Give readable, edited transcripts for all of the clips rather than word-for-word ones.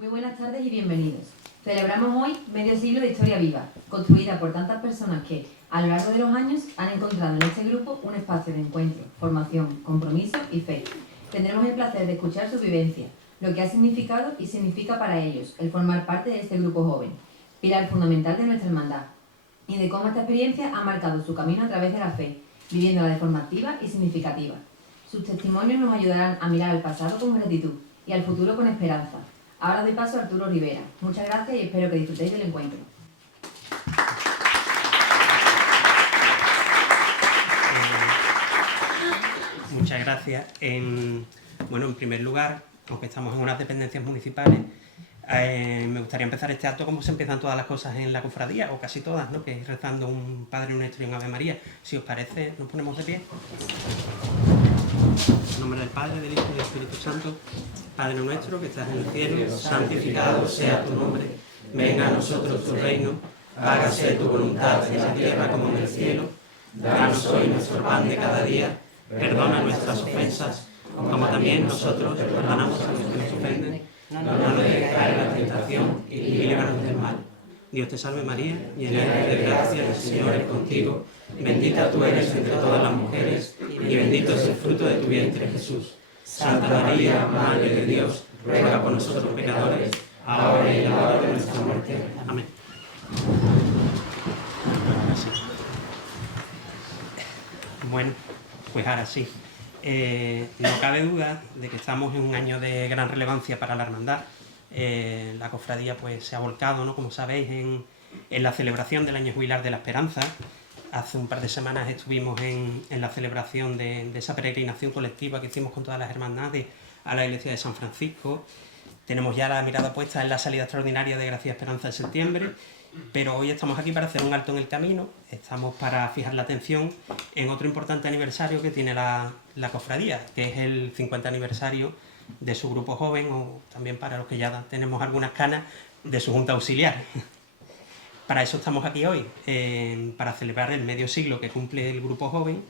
Muy buenas tardes y bienvenidos. Celebramos hoy medio siglo de historia viva, construida por tantas personas que, a lo largo de los años, han encontrado en este grupo un espacio de encuentro, formación, compromiso y fe. Tendremos el placer de escuchar su vivencia, lo que ha significado y significa para ellos el formar parte de este grupo joven, pilar fundamental de nuestra hermandad, y de cómo esta experiencia ha marcado su camino a través de la fe, viviéndola de forma activa y significativa. Sus testimonios nos ayudarán a mirar al pasado con gratitud y al futuro con esperanza. Ahora doy paso a Arturo Rivera. Muchas gracias y espero que disfrutéis del encuentro. Muchas gracias. Bueno, en primer lugar, aunque estamos en unas dependencias municipales, me gustaría empezar este acto como se empiezan todas las cosas en la cofradía, o casi todas, ¿no? Que es rezando un Padre Nuestro y un Ave María. Si os parece, nos ponemos de pie. En nombre del Padre, del Hijo y del Espíritu Santo. Padre nuestro que estás en el cielo, santificado sea tu nombre. Venga a nosotros tu reino. Hágase tu voluntad en la tierra como en el cielo. Danos hoy nuestro pan de cada día. Perdona nuestras ofensas, como también nosotros perdonamos a los que nos ofenden. No nos dejes caer en la tentación y líbranos del mal. Dios te salve María, llena eres de gracia, el Señor es contigo. Bendita tú eres entre todas las mujeres y bendito es el fruto de tu vientre, Jesús. Santa María, Madre de Dios, ruega por nosotros pecadores, ahora y en la hora de nuestra muerte. Amén. Bueno, pues ahora sí. No cabe duda de que estamos en un año de gran relevancia para la hermandad. La cofradía pues se ha volcado, ¿no? Como sabéis, en la celebración del Año Jubilar de la Esperanza. Hace un par de semanas estuvimos en la celebración de esa peregrinación colectiva que hicimos con todas las hermandades a la iglesia de San Francisco. Tenemos ya la mirada puesta en la salida extraordinaria de Gracia y Esperanza de septiembre, pero hoy estamos aquí para hacer un alto en el camino. Estamos para fijar la atención en otro importante aniversario que tiene la cofradía, que es el 50 aniversario de su grupo joven, o también para los que ya tenemos algunas canas, de su junta auxiliar. Para eso estamos aquí hoy, para celebrar el medio siglo que cumple el grupo joven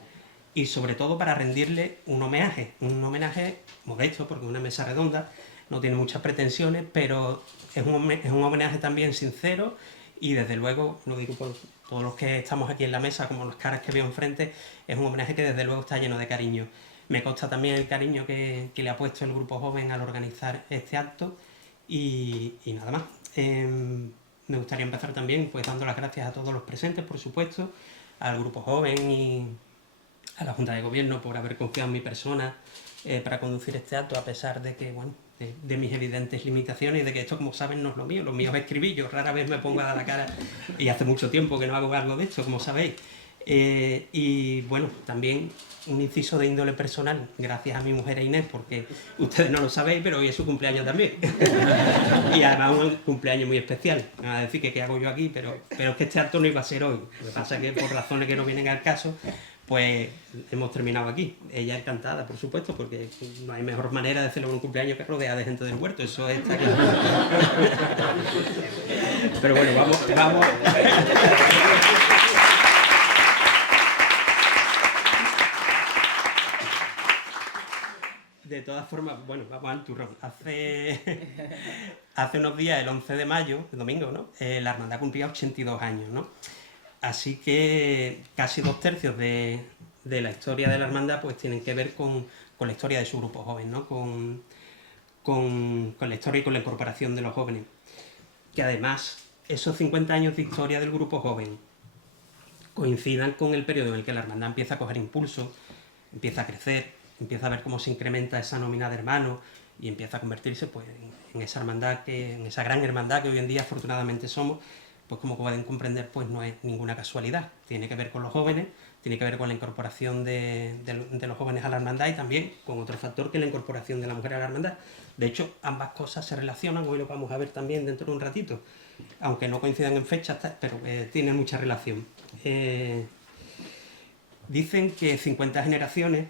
y sobre todo para rendirle un homenaje modesto, porque es una mesa redonda, no tiene muchas pretensiones, pero es un homenaje también sincero y desde luego, lo digo por todos los que estamos aquí en la mesa, como las caras que veo enfrente, es un homenaje que desde luego está lleno de cariño. Me consta también el cariño que le ha puesto el grupo joven al organizar este acto y nada más. Me gustaría empezar también pues dando las gracias a todos los presentes, por supuesto, al grupo joven y a la Junta de Gobierno por haber confiado en mi persona para conducir este acto, a pesar de que, bueno, de mis evidentes limitaciones y de que esto, como saben, no es lo mío es escribir. Yo rara vez me pongo a dar la cara y hace mucho tiempo que no hago algo de esto, como sabéis. Y bueno, también un inciso de índole personal, gracias a mi mujer Inés, porque ustedes no lo sabéis, pero hoy es su cumpleaños también. Y además un cumpleaños muy especial. Me van a decir que qué hago yo aquí, pero es que este acto no iba a ser hoy. Lo que pasa es que por razones que no vienen al caso, pues hemos terminado aquí. Ella encantada, por supuesto, porque no hay mejor manera de celebrar un cumpleaños que rodeada de gente del huerto, eso está claro. Pero bueno, vamos. De todas formas, bueno, vamos al turrón. Hace unos días, el 11 de mayo, el domingo, ¿no? La hermandad cumplía 82 años, ¿no? Así que casi 2/3 de la historia de la hermandad pues tienen que ver con la historia de su grupo joven, ¿no? Con la historia y con la incorporación de los jóvenes. Que además, esos 50 años de historia del grupo joven coincidan con el periodo en el que la hermandad empieza a coger impulso, empieza a crecer, empieza a ver cómo se incrementa esa nómina de hermanos y empieza a convertirse pues, en esa hermandad, en esa gran hermandad que hoy en día afortunadamente somos. Pues como pueden comprender, pues no es ninguna casualidad. Tiene que ver con los jóvenes, tiene que ver con la incorporación de los jóvenes a la hermandad y también con otro factor que es la incorporación de la mujer a la hermandad. De hecho, ambas cosas se relacionan, hoy lo vamos a ver también dentro de un ratito, aunque no coincidan en fechas, pero tienen mucha relación. Dicen que 50 generaciones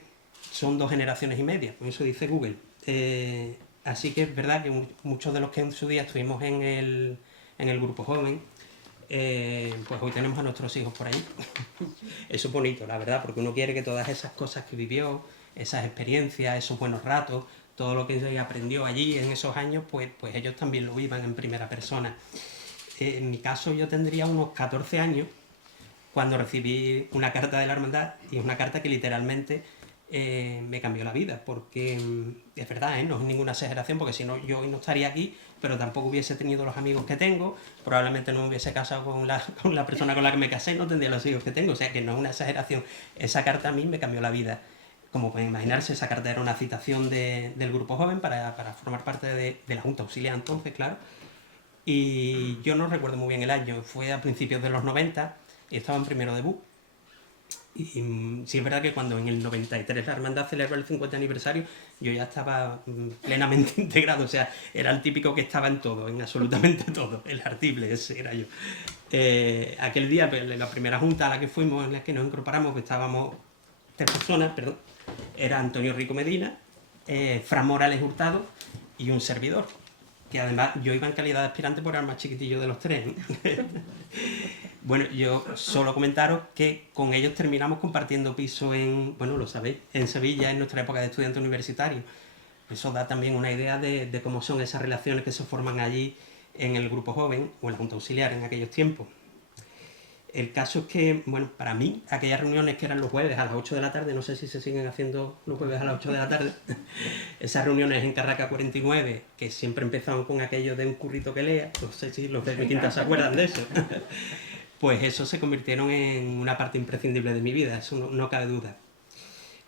son 2 generaciones y media, eso dice Google. Así que es verdad que muchos de los que en su día estuvimos en el grupo joven, pues hoy tenemos a nuestros hijos por ahí. Eso es bonito, la verdad, porque uno quiere que todas esas cosas que vivió, esas experiencias, esos buenos ratos, todo lo que se aprendió allí en esos años, pues ellos también lo vivan en primera persona. En mi caso yo tendría unos 14 años cuando recibí una carta de la hermandad, y es una carta que literalmente me cambió la vida, porque es verdad, no es ninguna exageración, porque si no yo hoy no estaría aquí, pero tampoco hubiese tenido los amigos que tengo, probablemente no me hubiese casado con la persona con la que me casé, no tendría los hijos que tengo, o sea que no es una exageración. Esa carta a mí me cambió la vida. Como pueden imaginarse, esa carta era una citación del Grupo Joven para formar parte de la Junta Auxiliar entonces, claro. Y yo no recuerdo muy bien el año, fue a principios de los 90 y estaba en primero de BU. Y sí es verdad que cuando en el 93 la hermandad celebró el 50 aniversario, yo ya estaba plenamente integrado, o sea, era el típico que estaba en todo, en absolutamente todo, el artible, ese era yo. Aquel día, la primera junta a la que fuimos, en la que nos incorporamos, que estábamos 3 personas, perdón, era Antonio Rico Medina, Fran Morales Hurtado y un servidor, que además yo iba en calidad de aspirante por el más chiquitillo de los 3. Bueno, yo solo comentaros que con ellos terminamos compartiendo piso en, bueno, lo sabéis, en Sevilla en nuestra época de estudiante universitario. Eso da también una idea de cómo son esas relaciones que se forman allí en el Grupo Joven o en la Junta Auxiliar en aquellos tiempos. El caso es que, bueno, para mí, aquellas reuniones que eran los jueves a las 8 de la tarde, no sé si se siguen haciendo los jueves a las 8 de la tarde, esas reuniones en Carraca 49, que siempre empezaban con aquello de un currito que lea, no sé si los de mi quinta se acuerdan de eso, pues eso se convirtieron en una parte imprescindible de mi vida, eso no cabe duda.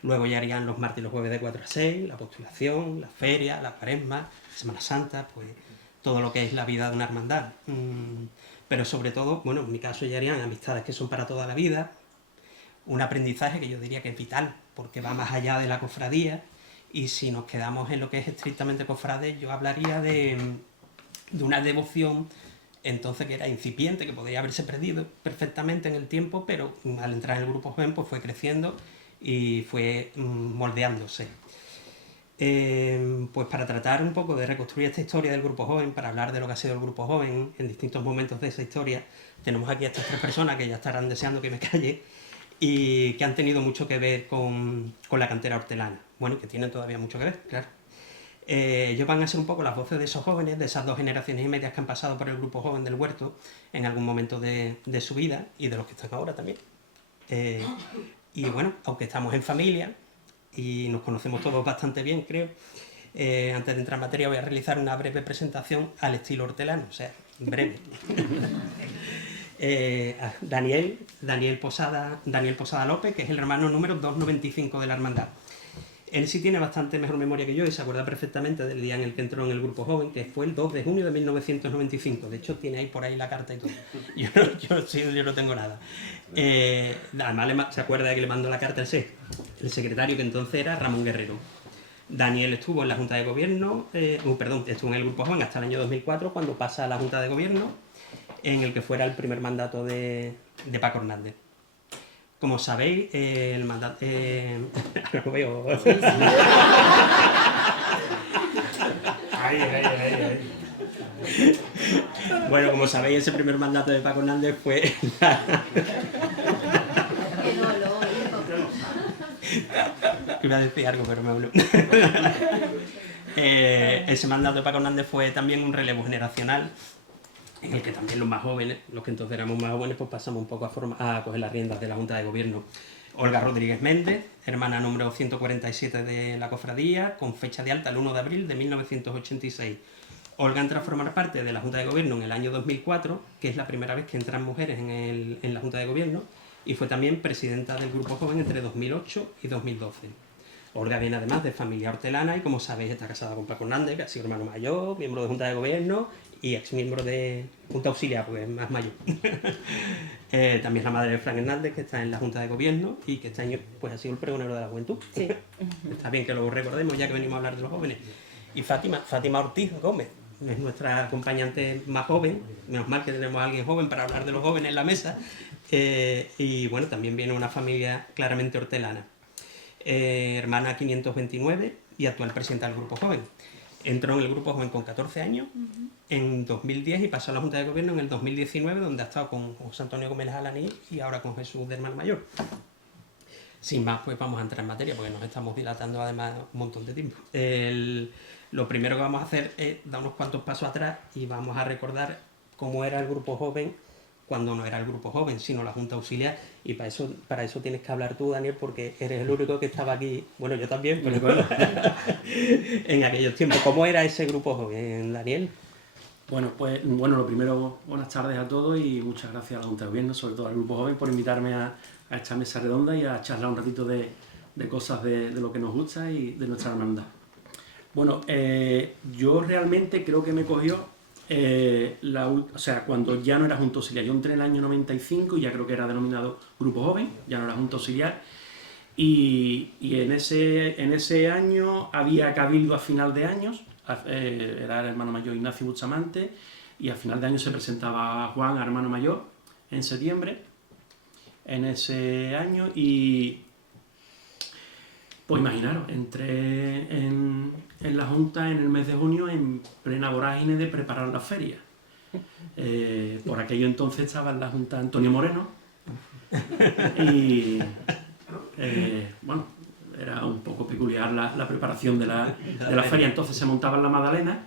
Luego ya harían los martes y los jueves de 4 a 6, la postulación, la feria, la cuaresma, Semana Santa, pues todo lo que es la vida de una hermandad. Pero sobre todo, bueno, en mi caso ya harían amistades que son para toda la vida, un aprendizaje que yo diría que es vital, porque va más allá de la cofradía, y si nos quedamos en lo que es estrictamente cofrade, yo hablaría de una devoción entonces que era incipiente, que podría haberse perdido perfectamente en el tiempo, pero al entrar en el Grupo Joven pues fue creciendo y fue moldeándose. Pues para tratar un poco de reconstruir esta historia del Grupo Joven, para hablar de lo que ha sido el Grupo Joven en distintos momentos de esa historia, tenemos aquí a estas 3 personas que ya estarán deseando que me calle y que han tenido mucho que ver con la cantera hortelana. Bueno, que tienen todavía mucho que ver, claro. Ellos van a ser un poco las voces de esos jóvenes, de esas 2 generaciones y medias que han pasado por el Grupo Joven del Huerto en algún momento de su vida y de los que están ahora también. Y bueno, aunque estamos en familia y nos conocemos todos bastante bien, creo, antes de entrar en materia voy a realizar una breve presentación al estilo hortelano, o sea, breve. Daniel Posada López, que es el hermano número 295 de la hermandad. Él sí tiene bastante mejor memoria que yo y se acuerda perfectamente del día en el que entró en el Grupo Joven, que fue el 2 de junio de 1995. De hecho, tiene ahí por ahí la carta y todo. Yo no tengo nada. Además, se acuerda de que le mandó la carta el secretario, que entonces era Ramón Guerrero. Daniel estuvo en la Junta de Gobierno, estuvo en el Grupo Joven hasta el año 2004, cuando pasa a la Junta de Gobierno, en el que fuera el primer mandato de Paco Hernández. Como sabéis, el mandato... no veo... Ahí. Bueno, como sabéis, ese primer mandato de Paco Hernández fue... Iba a decir algo, pero me habló. Ese mandato de Paco Hernández fue también un relevo generacional, en el que también los más jóvenes, los que entonces éramos más jóvenes, pues pasamos un poco a coger las riendas de la Junta de Gobierno. Olga Rodríguez Méndez, hermana número 147 de la cofradía, con fecha de alta el 1 de abril de 1986. Olga entra a formar parte de la Junta de Gobierno en el año 2004, que es la primera vez que entran mujeres en la Junta de Gobierno, y fue también presidenta del Grupo Joven entre 2008 y 2012. Olga viene además de familia hortelana y, como sabéis, está casada con Paco Hernández, que ha sido hermano mayor, miembro de Junta de Gobierno y ex miembro de Junta Auxiliar, porque es más mayor. También es la madre de Fran Hernández, que está en la Junta de Gobierno y que este año pues, ha sido el pregonero de la juventud. Sí. Está bien que lo recordemos ya que venimos a hablar de los jóvenes. Y Fátima Ortiz Gómez es nuestra acompañante más joven, menos mal que tenemos a alguien joven para hablar de los jóvenes en la mesa. Y bueno, también viene una familia claramente hortelana. Hermana 529 y actual presidenta del Grupo Joven. Entró en el Grupo Joven con 14 años en 2010 y pasó a la Junta de Gobierno en el 2019, donde ha estado con José Antonio Gómez Alaní y ahora con Jesús del Mar Mayor. sin más, pues vamos a entrar en materia, porque nos estamos dilatando además un montón de tiempo. Lo primero que vamos a hacer es dar unos cuantos pasos atrás y vamos a recordar cómo era el grupo joven cuando no era el grupo joven, sino la Junta Auxiliar, y para eso tienes que hablar tú, Daniel, porque eres el único que estaba aquí, bueno, yo también, pero bueno, en aquellos tiempos. ¿Cómo era ese grupo joven, Daniel? Bueno, pues lo primero, buenas tardes a todos y muchas gracias a la Junta de Gobierno, sobre todo al Grupo Joven, por invitarme a esta mesa redonda y a charlar un ratito de cosas de lo que nos gusta y de nuestra hermandad. Bueno, yo realmente creo que me cogió, cuando ya no era Junta Auxiliar. Yo entré en el año 95 y ya creo que era denominado Grupo Joven, ya no era Junta Auxiliar. Y en ese año había cabildo a final de años. Era el hermano mayor Ignacio Bustamante, y a final de año se presentaba Juan, hermano mayor, en septiembre, en ese año, y pues imaginaros, entré en la Junta en el mes de junio en plena vorágine de preparar la feria. Por aquello entonces estaba en la Junta Antonio Moreno, y bueno, era un poco peculiar la preparación de la feria. Entonces se montaba en la Magdalena,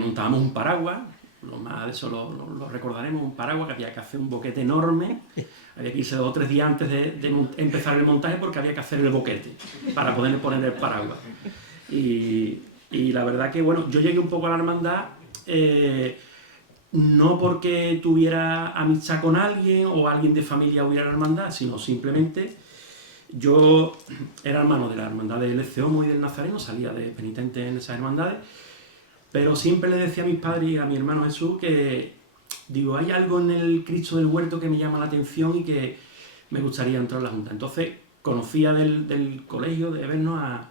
montábamos un paraguas, lo más de eso lo recordaremos, un paraguas que había que hacer un boquete enorme, había que irse 2 o 3 días antes de empezar el montaje porque había que hacer el boquete para poder poner el paraguas. Y la verdad que, bueno, yo llegué un poco a la hermandad, no porque tuviera amistad con alguien o alguien de familia hubiera la hermandad, sino simplemente yo era hermano de la hermandad del LCOMO y del Nazareno, salía de penitente en esas hermandades, pero siempre le decía a mis padres y a mi hermano Jesús que, digo, hay algo en el Cristo del Huerto que me llama la atención y que me gustaría entrar en la Junta. Entonces conocía del colegio de vernos a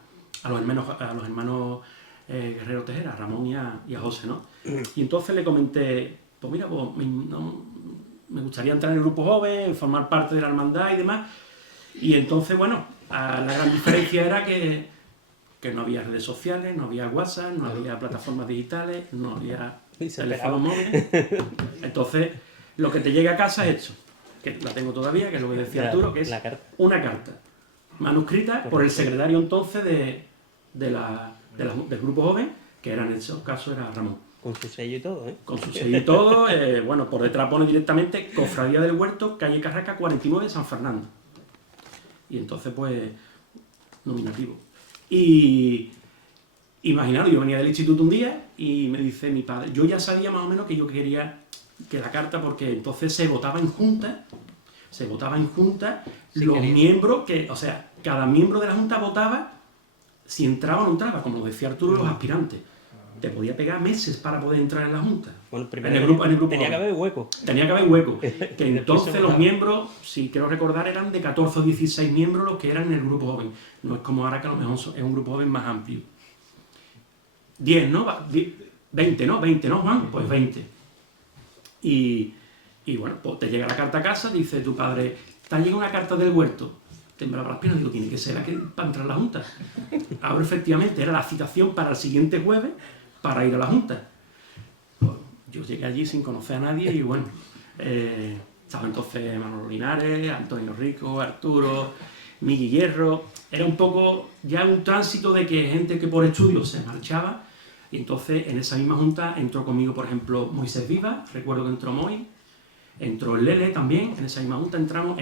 los hermanos Guerrero Tejera, a Ramón y a José, ¿no? Y entonces le comenté, pues mira, pues, me gustaría entrar en el grupo joven, formar parte de la hermandad y demás. Y entonces, bueno, la gran diferencia era que no había redes sociales, no había WhatsApp, no había plataformas digitales, no había teléfonos móviles. Entonces, lo que te llega a casa es esto, que la tengo todavía, que es lo que decía Arturo, que es una carta manuscrita por el secretario entonces del grupo joven, que era en esos casos era Ramón. Con su sello y todo, ¿eh? Con su sello y todo, bueno, por detrás pone directamente Cofradía del Huerto, calle Carraca 49, San Fernando. Y entonces, pues, nominativo. Y imaginaros, yo venía del instituto un día y me dice mi padre, yo ya sabía más o menos que yo quería que la carta, porque entonces se votaba en junta los miembros, o sea, cada miembro de la junta votaba si entraba o no entraba, como decía Arturo, los aspirantes. Te podía pegar meses para poder entrar en la junta. Bueno, primero en el grupo tenía que haber hueco. Tenía que haber hueco. Que entonces los miembros, si quiero recordar, eran de 14 o 16 miembros los que eran en el grupo joven. No es como ahora que a lo mejor es un grupo joven más amplio. 10, ¿no? 20, ¿no? 20, ¿no, Juan? Pues 20. Y bueno, pues te llega la carta a casa, dice tu padre, te ha llegado una carta del Huerto. Temblaba las piernas, digo, tiene que ser aquí para entrar a la junta. Ahora efectivamente era la citación para el siguiente jueves para ir a la junta. Pues, yo llegué allí sin conocer a nadie y bueno, estaba entonces Manolo Linares, Antonio Rico, Arturo, Miguel Hierro. Era un poco ya un tránsito de que gente que por estudios se marchaba, y entonces en esa misma junta entró conmigo, por ejemplo, Moisés Viva, recuerdo que entró Moy, entró el Lele también, en esa misma junta entramos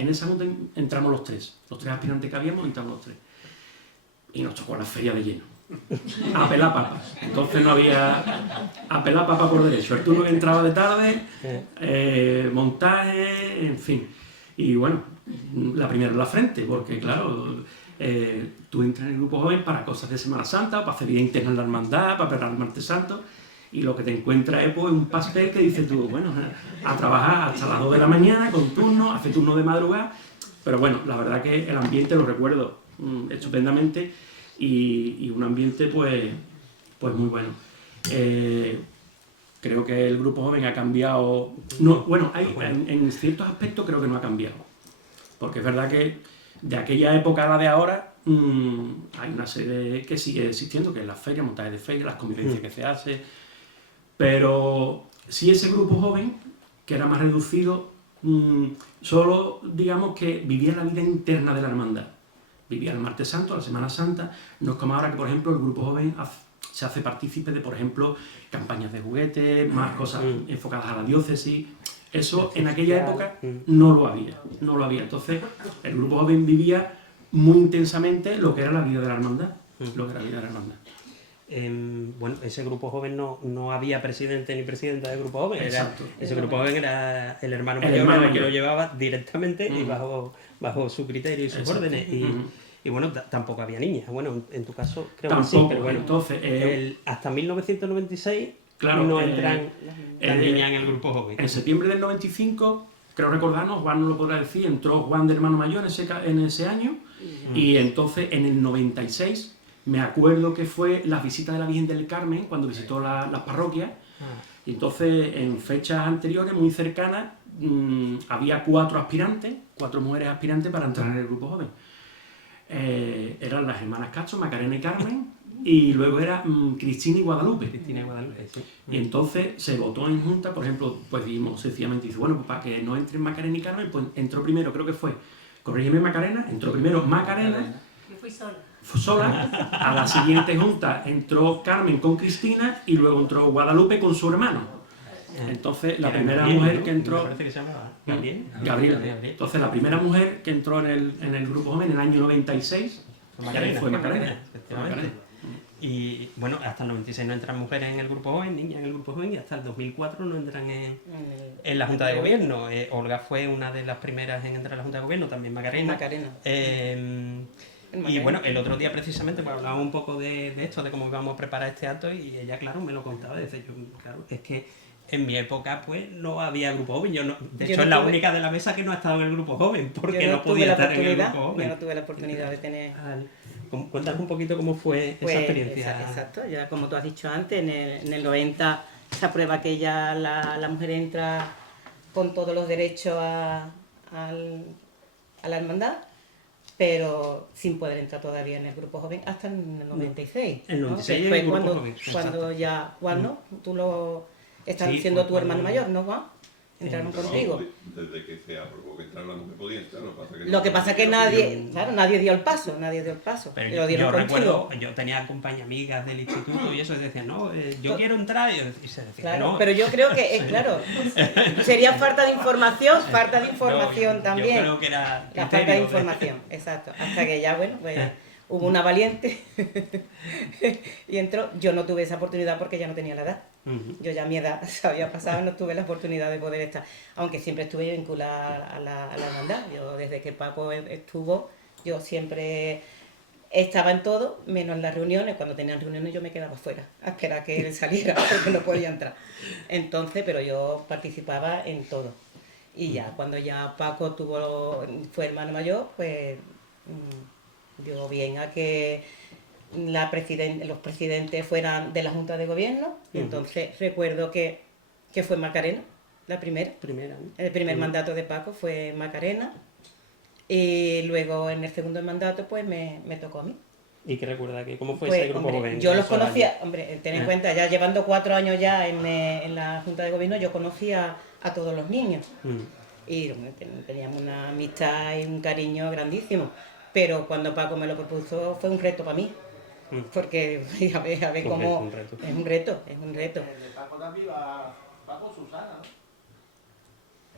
los tres aspirantes que habíamos, entramos los 3. Y nos tocó la feria de lleno. A pelar papas. Entonces no había a pelar papas por derecho. Arturo entraba de tarde, montaje, en fin. Y bueno, la primera en la frente, porque claro, tú entras en el grupo joven para cosas de Semana Santa, para hacer vida interna en la hermandad, para preparar el martes santo, y lo que te encuentras es pues, un pastel que dices tú, bueno, a trabajar hasta las 2 de la mañana con turno, hace turno de madrugada, pero bueno, la verdad que el ambiente lo recuerdo estupendamente, y un ambiente pues muy bueno. Creo que el grupo joven ha cambiado, en ciertos aspectos creo que no ha cambiado, porque es verdad que de aquella época a la de ahora hay una serie que sigue existiendo, que es las ferias, montajes de ferias, las convivencias que se hacen, pero sí ese grupo joven, que era más reducido, solo digamos que vivía la vida interna de la hermandad. vivía el martes santo, la Semana Santa. No es como ahora que, por ejemplo, el grupo joven se hace partícipe de, por ejemplo, campañas de juguetes, más cosas enfocadas a la diócesis. Eso en aquella época no lo había. Entonces, el grupo joven vivía muy intensamente lo que era la vida de la hermandad. Bueno, ese grupo joven no había presidente ni presidenta del grupo joven. Ese grupo joven era el hermano mayor que lo llevaba directamente y bajo su criterio y sus órdenes. Y bueno, tampoco había niñas. Bueno, en tu caso creo que sí, pero bueno. Entonces, hasta 1996 no entran las niñas en el grupo joven. En septiembre del 95, creo recordarnos, Juan no lo podrá decir, entró Juan de hermano mayor en ese año, y entonces en el 96 me acuerdo que fue las visitas de la Virgen del Carmen, cuando visitó las parroquias, y entonces en fechas anteriores, muy cercanas, había 4 mujeres aspirantes para entrar en el grupo joven. Eran las hermanas Castro, Macarena y Carmen, y luego era Cristina y Guadalupe. Sí. Y entonces se votó en junta, por ejemplo, pues dijimos sencillamente, dice, bueno, pues para que no entren Macarena y Carmen, pues entró primero, creo que fue, corrígeme Macarena, entró primero Macarena. Yo fui sola. Fue sola. A la siguiente junta entró Carmen con Cristina y luego entró Guadalupe con su hermano. Entonces la primera mujer que entró... Me parece que se llamaba Gabriela. Entonces la primera mujer que entró en el grupo joven en el año 96 fue Macarena. Y bueno, hasta el 96 no entran mujeres en el grupo joven, niñas en el grupo joven, y hasta el 2004 no entran en la Junta de Gobierno. Olga fue una de las primeras en entrar en la Junta de Gobierno, también Macarena. Y bueno, el otro día precisamente pues, hablábamos un poco de esto, de cómo íbamos a preparar este acto, y ella, claro, me lo contaba. Dice, claro, es que en mi época pues no había grupo joven. De hecho, es la única de la mesa que no ha estado en el grupo joven, porque no podía estar en el grupo joven. Yo no tuve la oportunidad de tener... Cuéntanos un poquito cómo fue esa experiencia. Exacto, ya como tú has dicho antes, en el 90 se aprueba que ya la mujer entra con todos los derechos a la hermandad, pero sin poder entrar todavía en el grupo joven hasta en el 96. El 96 ¿no? Que el fue grupo joven. cuando ya Juan, ¿no? Tú lo estás diciendo tu hermano mayor, ¿no, Juan? Entraron contigo. Desde que se aprobó que entrar la mujer podía entrar, lo que pasa es que nadie dio el paso, Pero yo recuerdo, yo tenía amigas del instituto y eso, y decían, no, yo quiero entrar, y se decía, claro, no. pero yo creo que, claro, sería falta de información también. Yo creo que era la falta de información, exacto. Hasta que ya, bueno, pues hubo una valiente y entró. Yo no tuve esa oportunidad porque ya no tenía la edad. Yo ya mi edad se había pasado y no tuve la oportunidad de poder estar. Aunque siempre estuve vinculada a la hermandad. Yo desde que Paco estuvo, yo siempre estaba en todo, menos en las reuniones. Cuando tenían reuniones yo me quedaba fuera, a esperar a que él saliera porque no podía entrar. Entonces, pero yo participaba en todo. Y ya, cuando ya Paco fue hermano mayor, pues dio bien a que los presidentes fueran de la Junta de Gobierno. Y entonces recuerdo que fue Macarena, la primera. El primer mandato de Paco fue Macarena. Y luego en el segundo mandato pues me tocó a mí. ¿Y qué recuerda? ¿Cómo fue ese grupo joven? Yo los conocía, ten en cuenta, ya llevando 4 años ya en la Junta de Gobierno, yo conocía a todos los niños. Y teníamos una amistad y un cariño grandísimo. Pero cuando Paco me lo propuso fue un reto para mí. Porque a ver cómo... Es un reto. El de Paco también va con Susana, ¿no?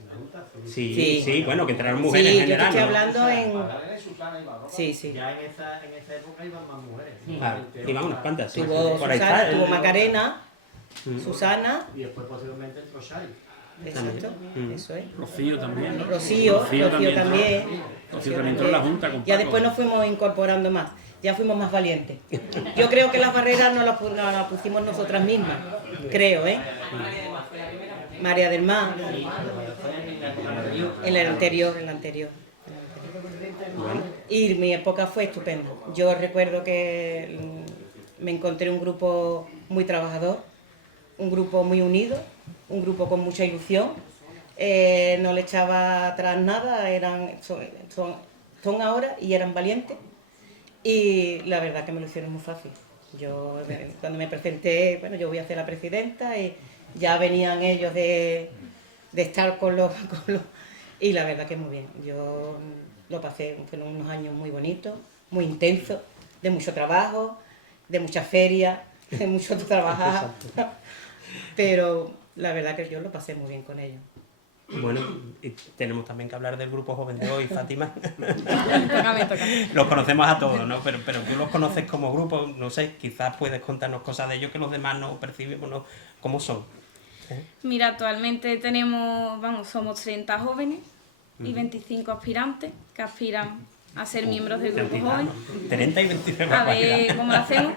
En la Junta. Sí, bueno, que entraron mujeres en general. Sí, yo estoy hablando en... Sí. Ya en esa época iban más mujeres. Iban unas cuantas. Tuvo Macarena, Susana... Y después posiblemente entró Shari. Exacto, eso es. Rocío también, ¿no? Rocío también. Rocío también entró en la Junta con Paco. Ya después nos fuimos incorporando más, ya fuimos más valientes. Yo creo que las barreras no las pusimos nosotras mismas, creo, ¿eh? María del Mar, en el anterior. Y mi época fue estupenda. Yo recuerdo que me encontré un grupo muy trabajador, un grupo muy unido, un grupo con mucha ilusión, no le echaba atrás nada, son ahora y eran valientes, y la verdad que me lo hicieron muy fácil. Yo cuando me presenté, bueno, yo voy a ser la presidenta, y ya venían ellos de estar con los y la verdad que muy bien. Yo lo pasé, fueron unos años muy bonitos, muy intenso, de mucho trabajo, de muchas ferias, de mucho trabajar. Pero la verdad que yo lo pasé muy bien con ellos. Bueno, y tenemos también que hablar del grupo joven de hoy, Fátima. Me toca. Los conocemos a todos, ¿no? Pero tú los conoces como grupo, no sé, quizás puedes contarnos cosas de ellos que los demás no percibimos, ¿no? ¿Cómo son? Mira, actualmente somos 30 jóvenes y 25 aspirantes que aspiran a ser miembros del grupo joven. 30 y 25. A ver cómo lo hacemos.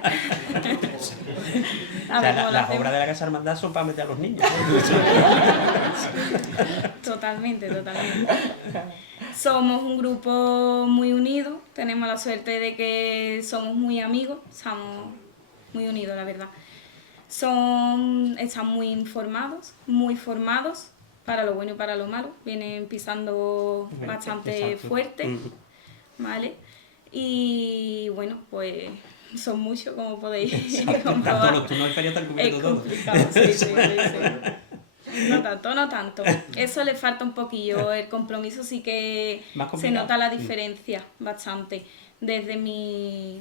O sea, las obras de la Casa Hermandad son para meter a los niños. Totalmente. Somos un grupo muy unido, tenemos la suerte de que somos muy amigos, estamos muy unidos, la verdad. Están muy formados, para lo bueno y para lo malo, vienen pisando bastante fuerte, ¿vale? Y bueno, pues son muchos, como podéis comprobar. Los turnos de feria están cubiertos todos. Es complicado, sí. No tanto. Eso le falta un poquillo, el compromiso sí que se nota la diferencia bastante. Desde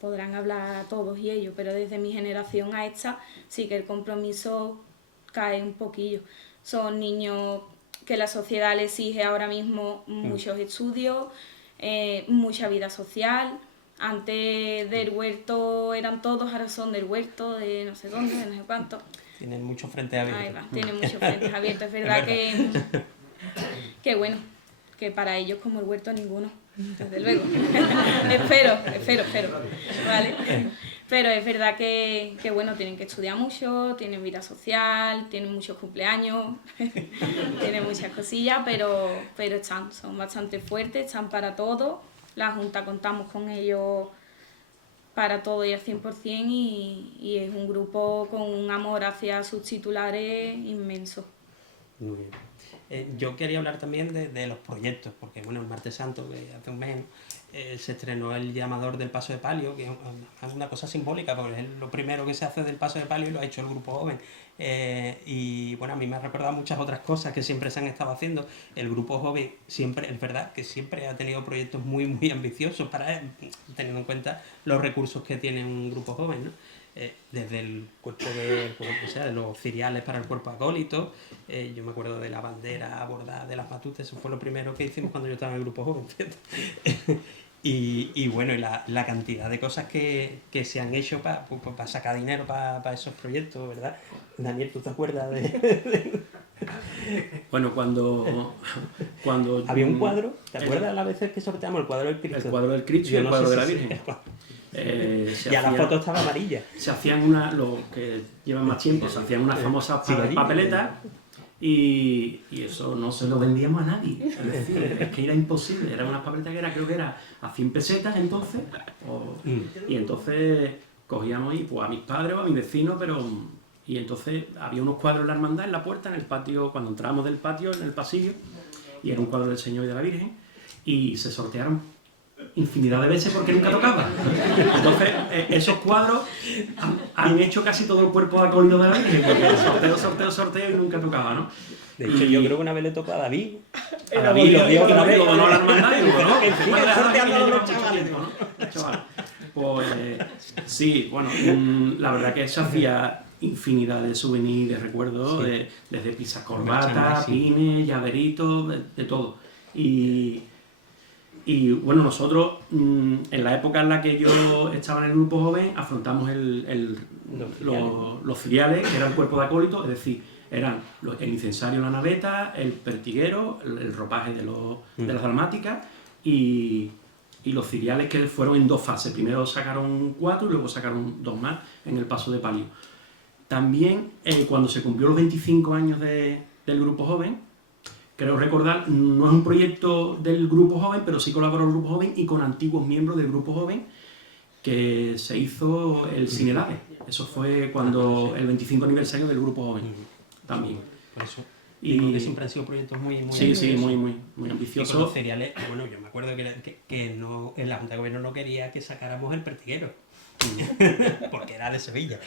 podrán hablar todos y ellos, pero desde mi generación a esta sí que el compromiso cae un poquillo. Son niños que la sociedad le exige ahora mismo muchos estudios, mucha vida social. Antes del huerto eran todos, ahora son del huerto, de no sé dónde, de no sé cuánto. Tienen muchos frentes abiertos. Ahí va, tienen muchos frentes abiertos. Es verdad que bueno, que para ellos como el huerto ninguno, desde luego. espero, ¿vale? Pero es verdad que bueno, tienen que estudiar mucho, tienen vida social, tienen muchos cumpleaños, tienen muchas cosillas, pero son bastante fuertes, están para todo. La Junta contamos con ellos para todo y al 100% y es un grupo con un amor hacia sus titulares inmenso. Muy bien. Yo quería hablar también de los proyectos, porque bueno, el martes santo, que hace un mes, se estrenó el llamador del paso de palio, que es una cosa simbólica, porque es lo primero que se hace del paso de palio y lo ha hecho el grupo joven. Y bueno, a mí me ha recordado muchas otras cosas que siempre se han estado haciendo. El grupo joven siempre, es verdad que siempre ha tenido proyectos muy ambiciosos teniendo en cuenta los recursos que tiene un grupo joven, ¿no? Desde el cuerpo de los ciriales para el cuerpo acólito, yo me acuerdo de la bandera bordada de las batutes, eso fue lo primero que hicimos cuando yo estaba en el grupo joven. Y bueno, y la cantidad de cosas que se han hecho para sacar dinero para esos proyectos, ¿verdad? Daniel, ¿tú te acuerdas de...? Bueno, cuando había un cuadro, ¿te acuerdas las veces que sorteamos el cuadro del Cristo? El cuadro del Cristo y el cuadro de la Virgen. La foto estaba amarilla. Se hacían los que llevan más tiempo, se hacían unas famosas papeletas y eso no se lo vendíamos a nadie. Es decir, es que era imposible, eran unas papeletas que creo que era a 100 pesetas entonces, y entonces cogíamos y pues a mis padres o a mis vecinos, y entonces había unos cuadros en la hermandad en la puerta, en el patio, cuando entrábamos del patio, en el pasillo, y era un cuadro del Señor y de la Virgen, y se sortearon infinidad de veces porque nunca tocaba. Entonces, esos cuadros han hecho casi todo el cuerpo de acólito de la Virgen, porque sorteo y nunca tocaba, ¿no? De hecho, yo creo que una vez le tocó a David. A David lo dio otra vez, lo donó a la hermandad y digo, ¿no? Que sigue sorteando a los chavales. Pues sí, bueno, la verdad que se hacía infinidad de souvenirs, de recuerdos, sí. Desde pizzas corbata, pines, llaveritos, de todo. Y bueno, nosotros en la época en la que yo estaba en el grupo joven afrontamos los filiales, que era el cuerpo de acólito, es decir, eran el incensario en la naveta, el pertiguero, el ropaje de las dalmáticas y los ciriales, que fueron en dos fases. Primero sacaron 4 y luego sacaron 2 más en el paso de palio. También cuando se cumplió los 25 años del grupo joven, creo recordar, no es un proyecto del grupo joven, pero sí colaboró el grupo joven y con antiguos miembros del grupo joven, que se hizo el Cinelave. Eso fue cuando el 25 aniversario del grupo joven también. Por eso. Y que siempre han sido proyectos muy ambiciosos. Sí, muy ambiciosos. Y con los cereales, bueno, yo me acuerdo que no, en la Junta de Gobierno no quería que sacáramos el pertiguero. Porque era de Sevilla.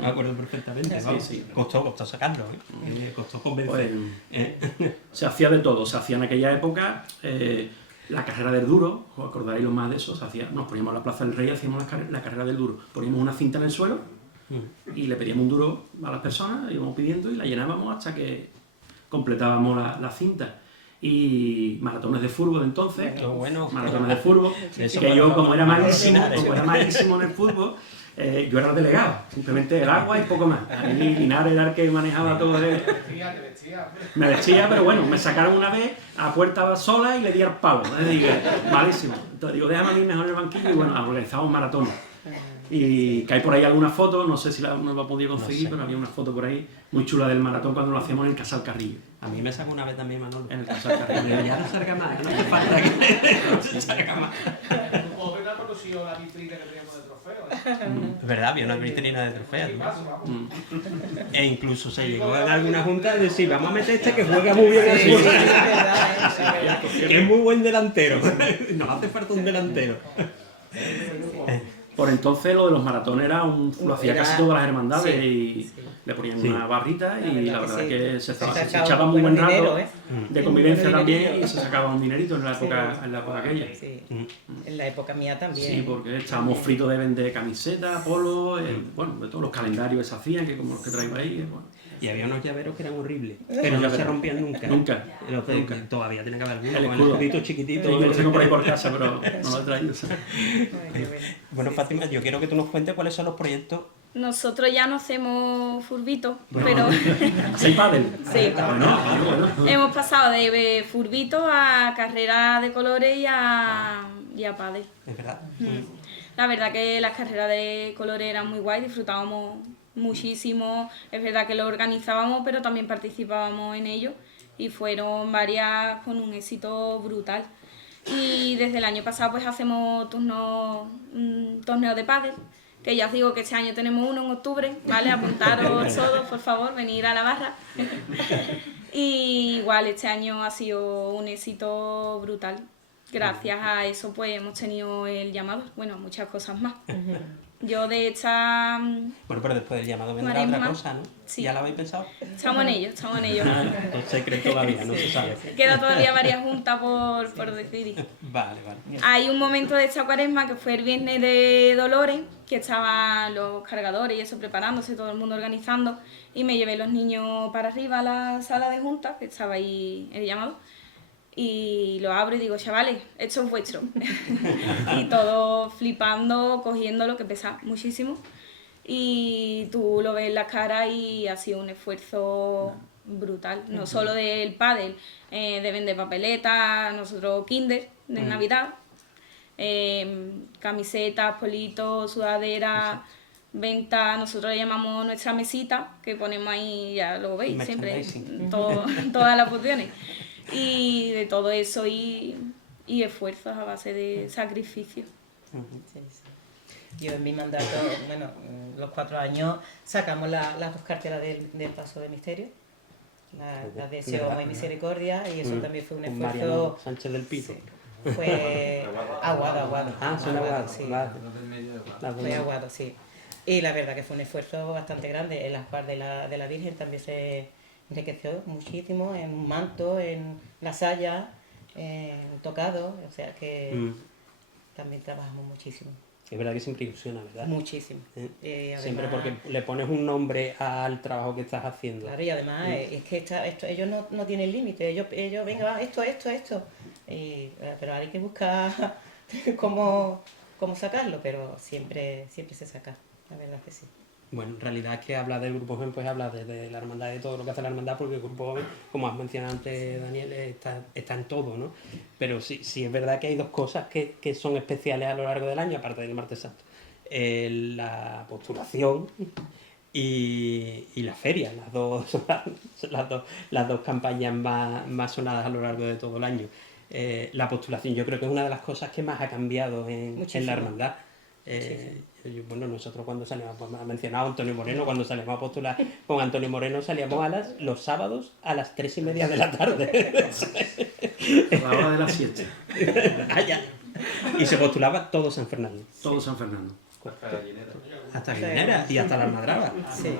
Me acuerdo perfectamente. Sí. Costó sacarlo, costó convencer. Se hacía de todo. Se hacía en aquella época La carrera del duro, ¿os acordáis lo más de eso? Nos poníamos en la Plaza del Rey y hacíamos la carrera del duro. Poníamos una cinta en el suelo y le pedíamos un duro a las personas, íbamos pidiendo y la llenábamos hasta que completábamos la cinta. Y maratones de fútbol entonces, maratones de fútbol, que yo como era malísimo en el fútbol, yo era el delegado, simplemente el agua y poco más. Ahí Linares era el que manejaba todo. Me vestía, pero bueno, me sacaron una vez a puerta sola y le di al palo. Digo, malísimo. Entonces digo, déjame a mí mejor en el banquillo y bueno, organizamos maratones. Y que hay por ahí alguna foto, no sé si no lo he podido conseguir, no sé. Pero había una foto por ahí muy chula del maratón cuando lo hacíamos en el Casal Carrillo. A mí me sacó una vez también Manolo. En el Casal Carrillo. Ya no salga más, no hace falta que no se salga más. Pues no conocido la vitrina que teníamos de trofeos. Es verdad, había una vitrina de trofeos. E incluso se llegó en alguna junta a decir, vamos a meter este que juega muy bien así. Que es muy buen delantero. Nos hace falta un delantero. Por entonces lo de los maratones lo hacía casi todas las hermandades y le ponían una barrita y la verdad que se echaba muy buen rato de convivencia también y se sacaba un dinerito en la época aquella. Sí, en la época mía también. Sí, porque estábamos fritos de vender camisetas, polos, bueno, de todos los calendarios que se hacían, que como los que traigo ahí. Bueno. Y había unos llaveros que eran horribles, pero no se rompían nunca. Nunca. Todavía tiene que haber alguno, El con el escudo. escudito chiquitito. Yo lo tengo por ahí por casa, pero no lo he traído. Bueno, Fátima, yo quiero que tú nos cuentes cuáles son los proyectos. Nosotros ya no hacemos furbito, pero ¿Hacéis pádel? sí. Bueno. Hemos pasado de furbito a carrera de colores y a pádel. Es verdad. La verdad que las carreras de colores eran muy guay, disfrutábamos muchísimo. Es verdad que lo organizábamos, pero también participábamos en ello y fueron varias con un éxito brutal. Y desde el año pasado pues hacemos torneos de pádel, que ya os digo que este año tenemos uno en octubre, ¿vale? Apuntaros todos, por favor, venir a la barra. Y igual este año ha sido un éxito brutal. Gracias a eso pues hemos tenido el llamado, bueno, muchas cosas más. Yo de esta... Bueno, pero después del llamado vendrá otra cosa, ¿no? Sí. ¿Ya lo habéis pensado? Estamos en ello, estamos en ello. No se cree todavía, no se sabe. Queda todavía varias juntas por decidir. Vale. Hay un momento de esta cuaresma que fue el viernes de Dolores, que estaban los cargadores y eso preparándose, todo el mundo organizando, y me llevé los niños para arriba a la sala de juntas, que estaba ahí el llamado, y lo abro y digo, chavales, esto es vuestro. Y todos flipando, cogiendo lo que pesa muchísimo. Y tú lo ves en la cara y ha sido un esfuerzo brutal. No solo del pádel, de vender papeletas, nosotros Kinder de Navidad, camisetas, politos, sudaderas, venta, nosotros le llamamos nuestra mesita, que ponemos ahí, ya lo veis siempre, todas las funciones. Y de todo eso y esfuerzos a base de sacrificio. Sí. Yo en mi mandato, bueno, los 4 años sacamos las 2 carteras del Paso de Misterio, la de Seoma y Misericordia, y eso también fue un esfuerzo. Mariano Sánchez del Pito. Sí, fue Aguado. Son Aguado, sí. vale. Fue Aguado, sí. Y la verdad que fue un esfuerzo bastante grande. El ajuar de la Virgen también se enriqueció muchísimo en un manto, en la saya, en tocado, o sea que también trabajamos muchísimo. Es verdad que siempre ilusiona, ¿verdad? Muchísimo. Además, siempre porque le pones un nombre al trabajo que estás haciendo. Claro, y además es que ellos no tienen límite, ellos venga, esto. Pero ahora hay que buscar cómo sacarlo, pero siempre se saca, la verdad que sí. Bueno, en realidad es que habla del Grupo Joven, pues habla de la hermandad, de todo lo que hace la hermandad, porque el Grupo Joven, como has mencionado antes, Daniel, está en todo, ¿no? Pero sí es verdad que hay 2 cosas que son especiales a lo largo del año, aparte del Martes Santo. La postulación y la feria, las dos campañas más sonadas a lo largo de todo el año. La postulación yo creo que es una de las cosas que más ha cambiado en la hermandad. Bueno, nosotros cuando salíamos, pues, ha mencionado a Antonio Moreno, cuando salíamos a postular con Antonio Moreno salíamos los sábados a las 3:30 de la tarde. A la hora de la siesta. Y se postulaba todo San Fernando. Todo San Fernando. Hasta Guinera y hasta la Almadraba. Sí.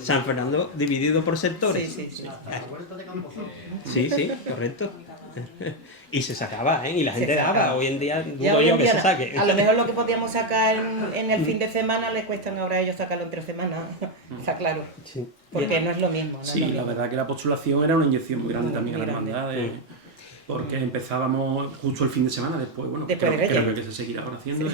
San Fernando dividido por sectores. Sí. Sí, correcto. Y se sacaba, ¿eh? Y la gente daba. sacaba. Hoy en día Ya dudo hoy yo en que día se saque. a lo mejor lo que podíamos sacar en el fin de semana les cuestan ahora a ellos sacarlo en 3 semanas. Está claro. Sí. Porque no es lo mismo. No es Sí, lo la mismo. verdad que la postulación era una inyección muy grande también a la Muy grande. hermandad, porque empezábamos justo el fin de semana después, bueno, Después de Reyes. creo que se seguirá ahora haciendo,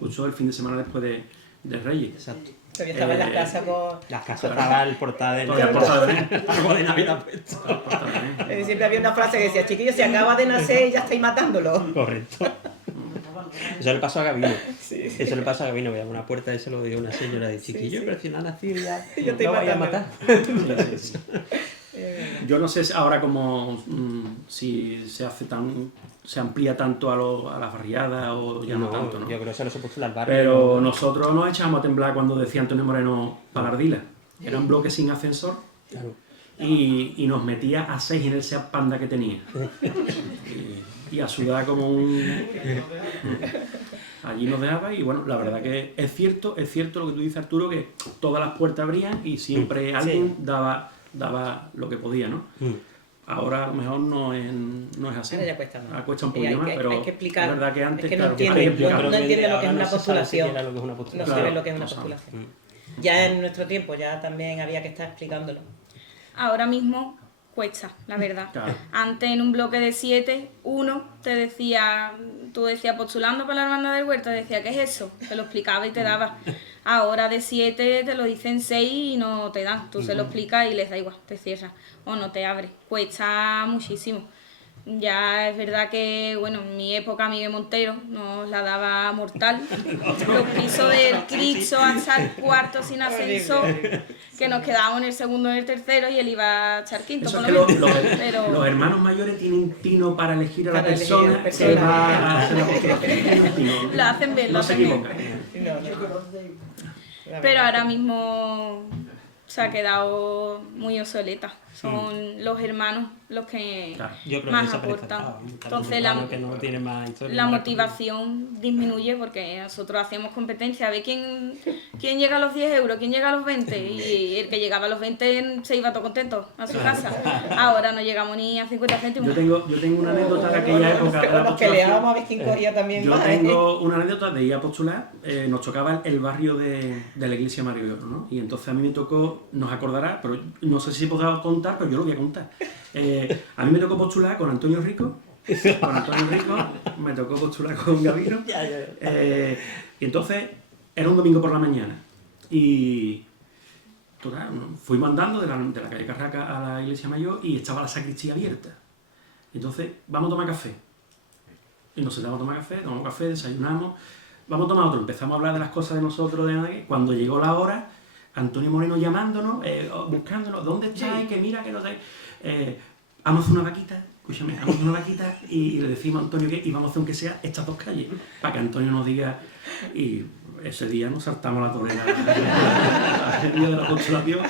justo el fin de semana después de Reyes. Exacto. Todavía estaba en la casa con... Las casas estaba el portal de Todavía portada de Belén. algo de Navidad puesto. Portada de Belén. Siempre había una frase que decía, chiquillos, se acaba de nacer y ya estáis matándolo. Correcto. Eso le pasó a Gabino. Eso le pasó a Gabino. Veía una puerta y se lo dio una señora de chiquillo, pero si no ha nacido ya Yo estoy lo vaya a matando. matar. Yo no sé ahora como si se amplía tanto a las barriadas o ya no, tanto, ¿no? Yo creo que se lo se puso al barrio. Pero nosotros nos echamos a temblar cuando decía Antonio Moreno Palardila. Era un bloque sin ascensor Claro. y nos metía a 6 en el Seat Panda que tenía. Y a sudar como un... Allí nos dejaba y bueno, la verdad que es cierto lo que tú dices, Arturo, que todas las puertas abrían y siempre alguien daba lo que podía, ¿no? Ahora a lo mejor no es así. Ahora ya cuesta más. Ahora cuesta un Y poquillo más, pero hay que explicar. es verdad que antes, Es que no claro, entiende, hay que no explicar. entiende lo que es Ahora una no se sabe postulación. siquiera lo que es una No postulación. sabe Claro, lo que es una no sabe. postulación. Ya en nuestro tiempo ya también había que estar explicándolo. Ahora mismo cuesta, la verdad. Claro. Antes en un bloque de 7, uno te decía, tú decías postulando para la hermandad del huerto, te decía, ¿qué es eso? Te lo explicaba y te daba. Ahora de 7 te lo dicen 6 y no te dan. Tú se lo explicas y les da igual, te cierras o no te abre. Cuesta muchísimo. Ya es verdad que, bueno, en mi época Miguel Montero nos la daba mortal. Los pisos del Cristo hasta el cuarto sin ascensor, que nos quedábamos en el segundo y en el tercero y él iba a echar quinto, Eso por es lo que menos. los Pero hermanos mayores tienen un tino para elegir a la Para elegir a la persona que persona. va a hacer la postulación. Tienen un tino. Lo hacen bien, lo No se hacen bien. equivocan. Pero ahora mismo se ha quedado muy obsoleta. Son los hermanos los que Claro. Yo creo que más se ha aportan. perezado. Entonces que no tiene más historia. la motivación disminuye porque nosotros hacíamos competencia a ver quién llega a los 10 euros, quién llega a los 20 y el que llegaba a los 20 se iba todo contento a su casa. Ahora no llegamos ni a 50 céntimos. Yo tengo una anécdota de aquella época de la Nos postulación. peleábamos a ver quién cogía también Yo más. tengo una anécdota de ir a postular, nos tocaba el barrio de la iglesia Mario Lloro, ¿no? Y entonces a mí me tocó, nos acordará, pero no sé si podrá contar, pero yo lo voy a contar. A mí me tocó postular con Antonio Rico, me tocó postular con Gabino, y entonces era un domingo por la mañana, y total, fuimos andando de la calle Carraca a la iglesia mayor y estaba la sacristía abierta. Entonces, vamos a tomar café. Y nos sentamos a tomar café, tomamos café, desayunamos, vamos a tomar otro. Empezamos a hablar de las cosas de nosotros, cuando llegó la hora, Antonio Moreno llamándonos, buscándonos, ¿dónde estáis? Que mira, que no sé. Vamos a hacer una vaquita, escúchame, vamos a hacer una vaquita y le decimos a Antonio que íbamos a hacer aunque sea estas 2 calles, para que Antonio nos diga. Y ese día nos saltamos la torera el día de la postulación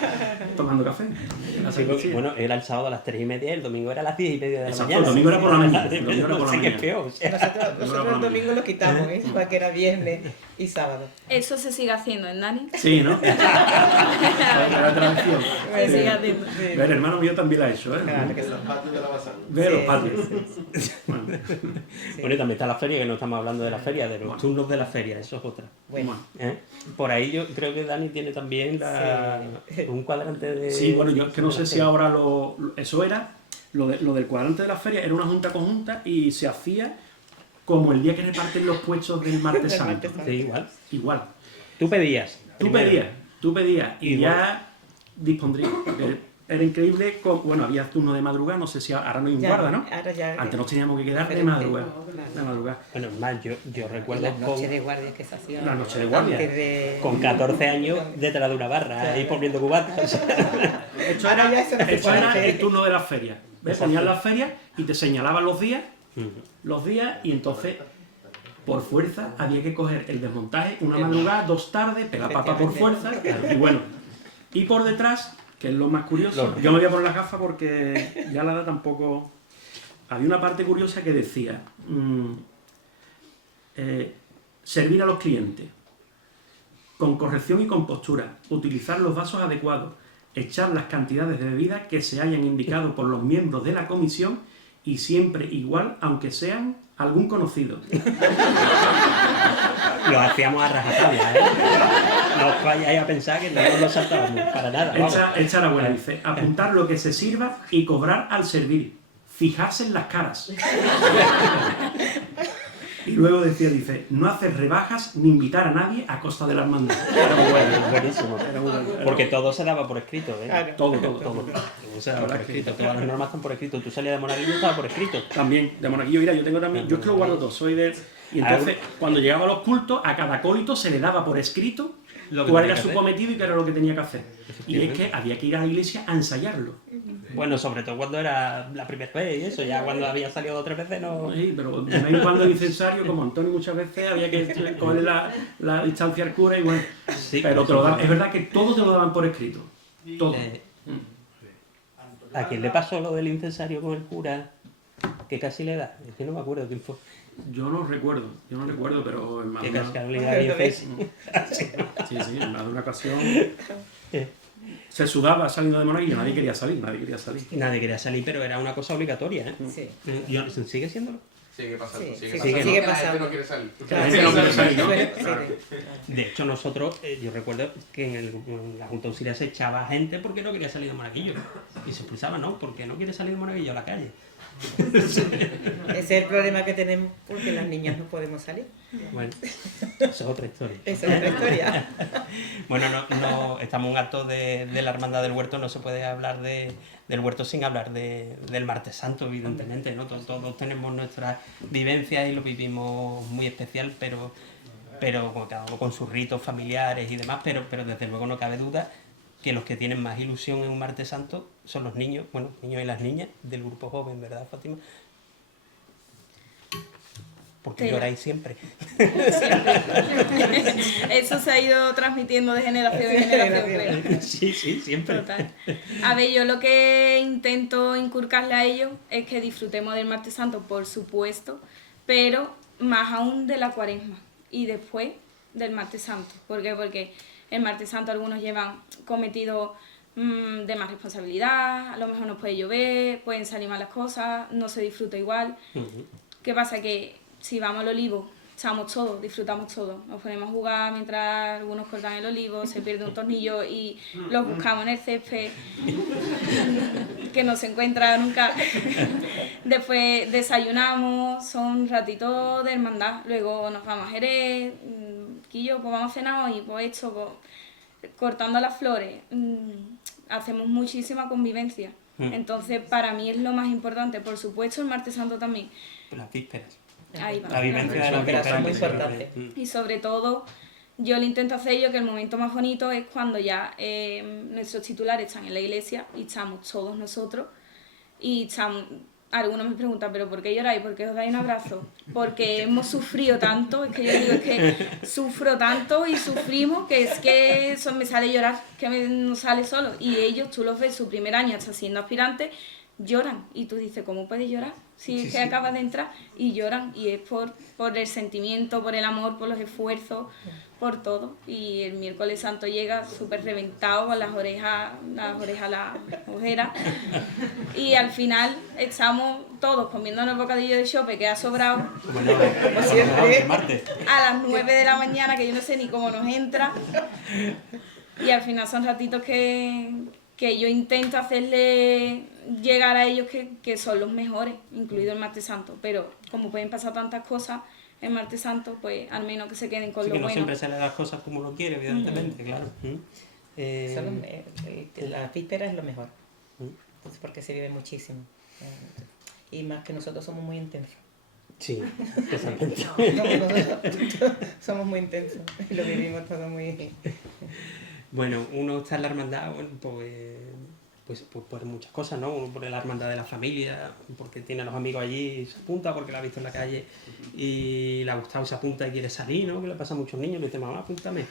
tomando café. en la sacristía. Bueno, era el sábado a las 3:30, el domingo era a las 10:30 de la Exacto, mañana. el domingo era por la mañana. El domingo era por No la sé qué es mañana. peor. O sea. Nosotros el domingo lo quitamos, igual que era viernes y sábado. Eso se sigue haciendo, ¿eh, Dani? Sí, ¿no? La tradición. Se sigue haciendo. El hermano mío también la ha hecho, ¿eh? Claro que sí. Los patios de la basada. Ve los Sí, patios. Bueno, Bueno, y también está la feria, que no estamos hablando de la feria, de los turnos de la feria, eso es otra. Bueno, ¿Eh? Por ahí yo creo que Dani tiene también un cuadrante de... sí, bueno, yo es que no sé si ahora eso era, lo del cuadrante de la feria, era una junta conjunta y se hacía como el día que reparten los puestos del martes Del santo. martes santo. Sí, igual. Igual. Tú pedías. Tú primero. pedías y Y ya dispondrías. Porque era increíble, bueno, había turno de madrugada, no sé si ahora no hay un ya, guarda, ¿no? Ahora ya. Antes nos teníamos que quedar de Diferente. madrugada. De madrugada. Bueno, es más, yo recuerdo Las noches de guardia que se hacían. La noche de guardia. antes de- con 14 años detrás de una barra, ahí poniendo cubatas. Esto Ahora era, ya eso no se esto puede era hacer. el turno de las ferias. ¿Ves? Ponían las ferias y te señalaban los días y entonces por fuerza había que coger el desmontaje, una madrugada, 2 tardes, pegar papa por fuerza y bueno. Y por detrás, que es lo más curioso, yo me voy a poner las gafas porque ya la edad tampoco... Había una parte curiosa que decía servir a los clientes con corrección y compostura, utilizar los vasos adecuados, echar las cantidades de bebida que se hayan indicado por los miembros de la comisión y siempre igual, aunque sean algún conocido. Lo hacíamos a rajatabla, ¿eh? No os vayáis a pensar que no nos saltábamos para nada. Vamos. Esta era buena, dice, apuntar lo que se sirva y cobrar al servir. Fijarse en las caras. Y luego decía, dice, no hacer rebajas ni invitar a nadie a costa de la hermandad. Era muy bueno, buenísimo. Porque todo se daba por escrito, ¿eh? Claro. Todo. Todo se daba por escrito, todas las normas están por escrito. Tú salías de Monaguillo y estaba por escrito. También, de monaguillo, mira, yo tengo también, yo es que lo guardo todo, soy de... Y entonces, cuando llegaba a los cultos, a cada acólito se le daba por escrito Lo que cuál tenía era que su hacer. cometido y qué era lo que tenía que hacer. Y es que había que ir a la iglesia a ensayarlo. Bueno, sobre todo cuando era la primera vez y eso, ya cuando había salido 2 o 3 veces no... Sí, pero de vez en cuando el incensario, como Antonio muchas veces, había que cogerle la distancia al cura y bueno... Sí, pero te lo daban, es verdad que todo te lo daban por escrito. Todo. ¿A quién le pasó lo del incensario con el cura? Que casi le da. Es que no me acuerdo quién fue. Yo no recuerdo, pero en más Que de casi una, casualidad dices. sí, en más de una ocasión se sudaba saliendo de monaguillo, nadie quería salir. Nadie quería salir, pero era una cosa obligatoria, ¿eh? Sí. ¿Sigue siéndolo? Sigue pasando, Sí, sigue sigue pasando. que la pasando. gente no quiere salir. Claro, Sí, no quiere salir, ¿no? Bueno, Claro. sí. De hecho, nosotros, yo recuerdo que en la Junta Auxiliar se echaba gente porque no quería salir de Monaguillo. Y se expulsaba, ¿no? Porque no quiere salir de Monaguillo a la calle. Ese es el problema que tenemos, porque las niñas no podemos salir. Bueno, eso es otra historia. Esa es otra historia. Bueno, no estamos en un acto de la Hermandad del Huerto, no se puede hablar del huerto sin hablar del Martes Santo, evidentemente, ¿no? Todos tenemos nuestras vivencias y lo vivimos muy especial, pero cada uno con sus ritos familiares y demás, pero desde luego no cabe duda que los que tienen más ilusión en un Martes Santo son los niños, niños y las niñas del grupo joven, ¿verdad, Fátima? Porque lloráis siempre. Eso se ha ido transmitiendo de generación en generación, creo. Sí, siempre. Total. A ver, yo lo que intento inculcarle a ellos es que disfrutemos del Martes Santo, por supuesto, pero más aún de la Cuaresma y después del Martes Santo. ¿Por qué? Porque el Martes Santo algunos llevan cometidos de más responsabilidad, a lo mejor nos puede llover, pueden salir mal las cosas, no se disfruta igual. ¿Qué pasa? Que si vamos al olivo, echamos todo, disfrutamos todo. Nos ponemos a jugar mientras algunos cortan el olivo, se pierde un tornillo y los buscamos en el césped, que no se encuentra nunca. Después desayunamos, son ratitos de hermandad. Luego nos vamos a Jerez, Quillo, pues vamos a cenar y pues esto, pues, cortando las flores. Hacemos muchísima convivencia. Entonces, para mí es lo más importante. Por supuesto, el Martes Santo también. Las vísperas. Ahí va. La vivencia de las Vísperas son muy vísperas. importantes. Y sobre todo, yo le intento hacer yo que el momento más bonito es cuando ya nuestros titulares están en la iglesia y estamos todos nosotros y estamos... Algunos me preguntan, ¿pero por qué lloráis? ¿Por qué os dais un abrazo? Porque hemos sufrido tanto, es que yo digo, es que sufro tanto y sufrimos que es que eso me sale llorar, que no sale solo. Y ellos, tú los ves, su primer año hasta siendo aspirantes, lloran. Y tú dices, ¿cómo puedes llorar? Si es que acabas de entrar y lloran. Y es por el sentimiento, por el amor, por los esfuerzos, por todo. Y el miércoles santo llega súper reventado con las orejas, las ojeras. Y al final estamos todos comiéndonos bocadillo de chope que ha sobrado. Como siempre. A las 9 de la mañana, que yo no sé ni cómo nos entra. Y al final son ratitos que yo intento hacerle llegar a ellos que son los mejores, incluido el Martes Santo. Pero como pueden pasar tantas cosas en Martes Santo, pues al menos que se queden con Sí, lo que no bueno. siempre se le da las cosas como uno quiere, evidentemente, claro. La víspera es lo mejor. Entonces, porque se vive muchísimo. Y más que nosotros somos muy intensos. Sí, totalmente. Somos muy intensos. Y lo vivimos todo muy... Bueno, uno está en la hermandad, bueno, pues por muchas cosas, ¿no? Uno por la hermandad de la familia, porque tiene a los amigos allí y se apunta, porque la ha visto en la calle y le ha gustado y se apunta y quiere salir, ¿no? Que le pasa a muchos niños, le dice, mamá, apúntame.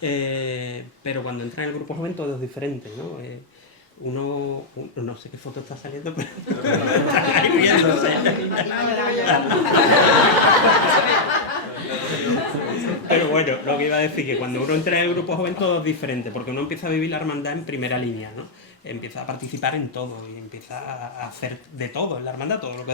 Pero cuando entra en el grupo joven todo es diferente, ¿no? Uno no sé qué foto está saliendo, pero está ahí riéndose. Pero bueno, lo que iba a decir, que cuando uno entra en el grupo joven todo es diferente, porque uno empieza a vivir la hermandad en primera línea, ¿no? Empieza a participar en todo y empieza a hacer de todo en la hermandad, todo lo que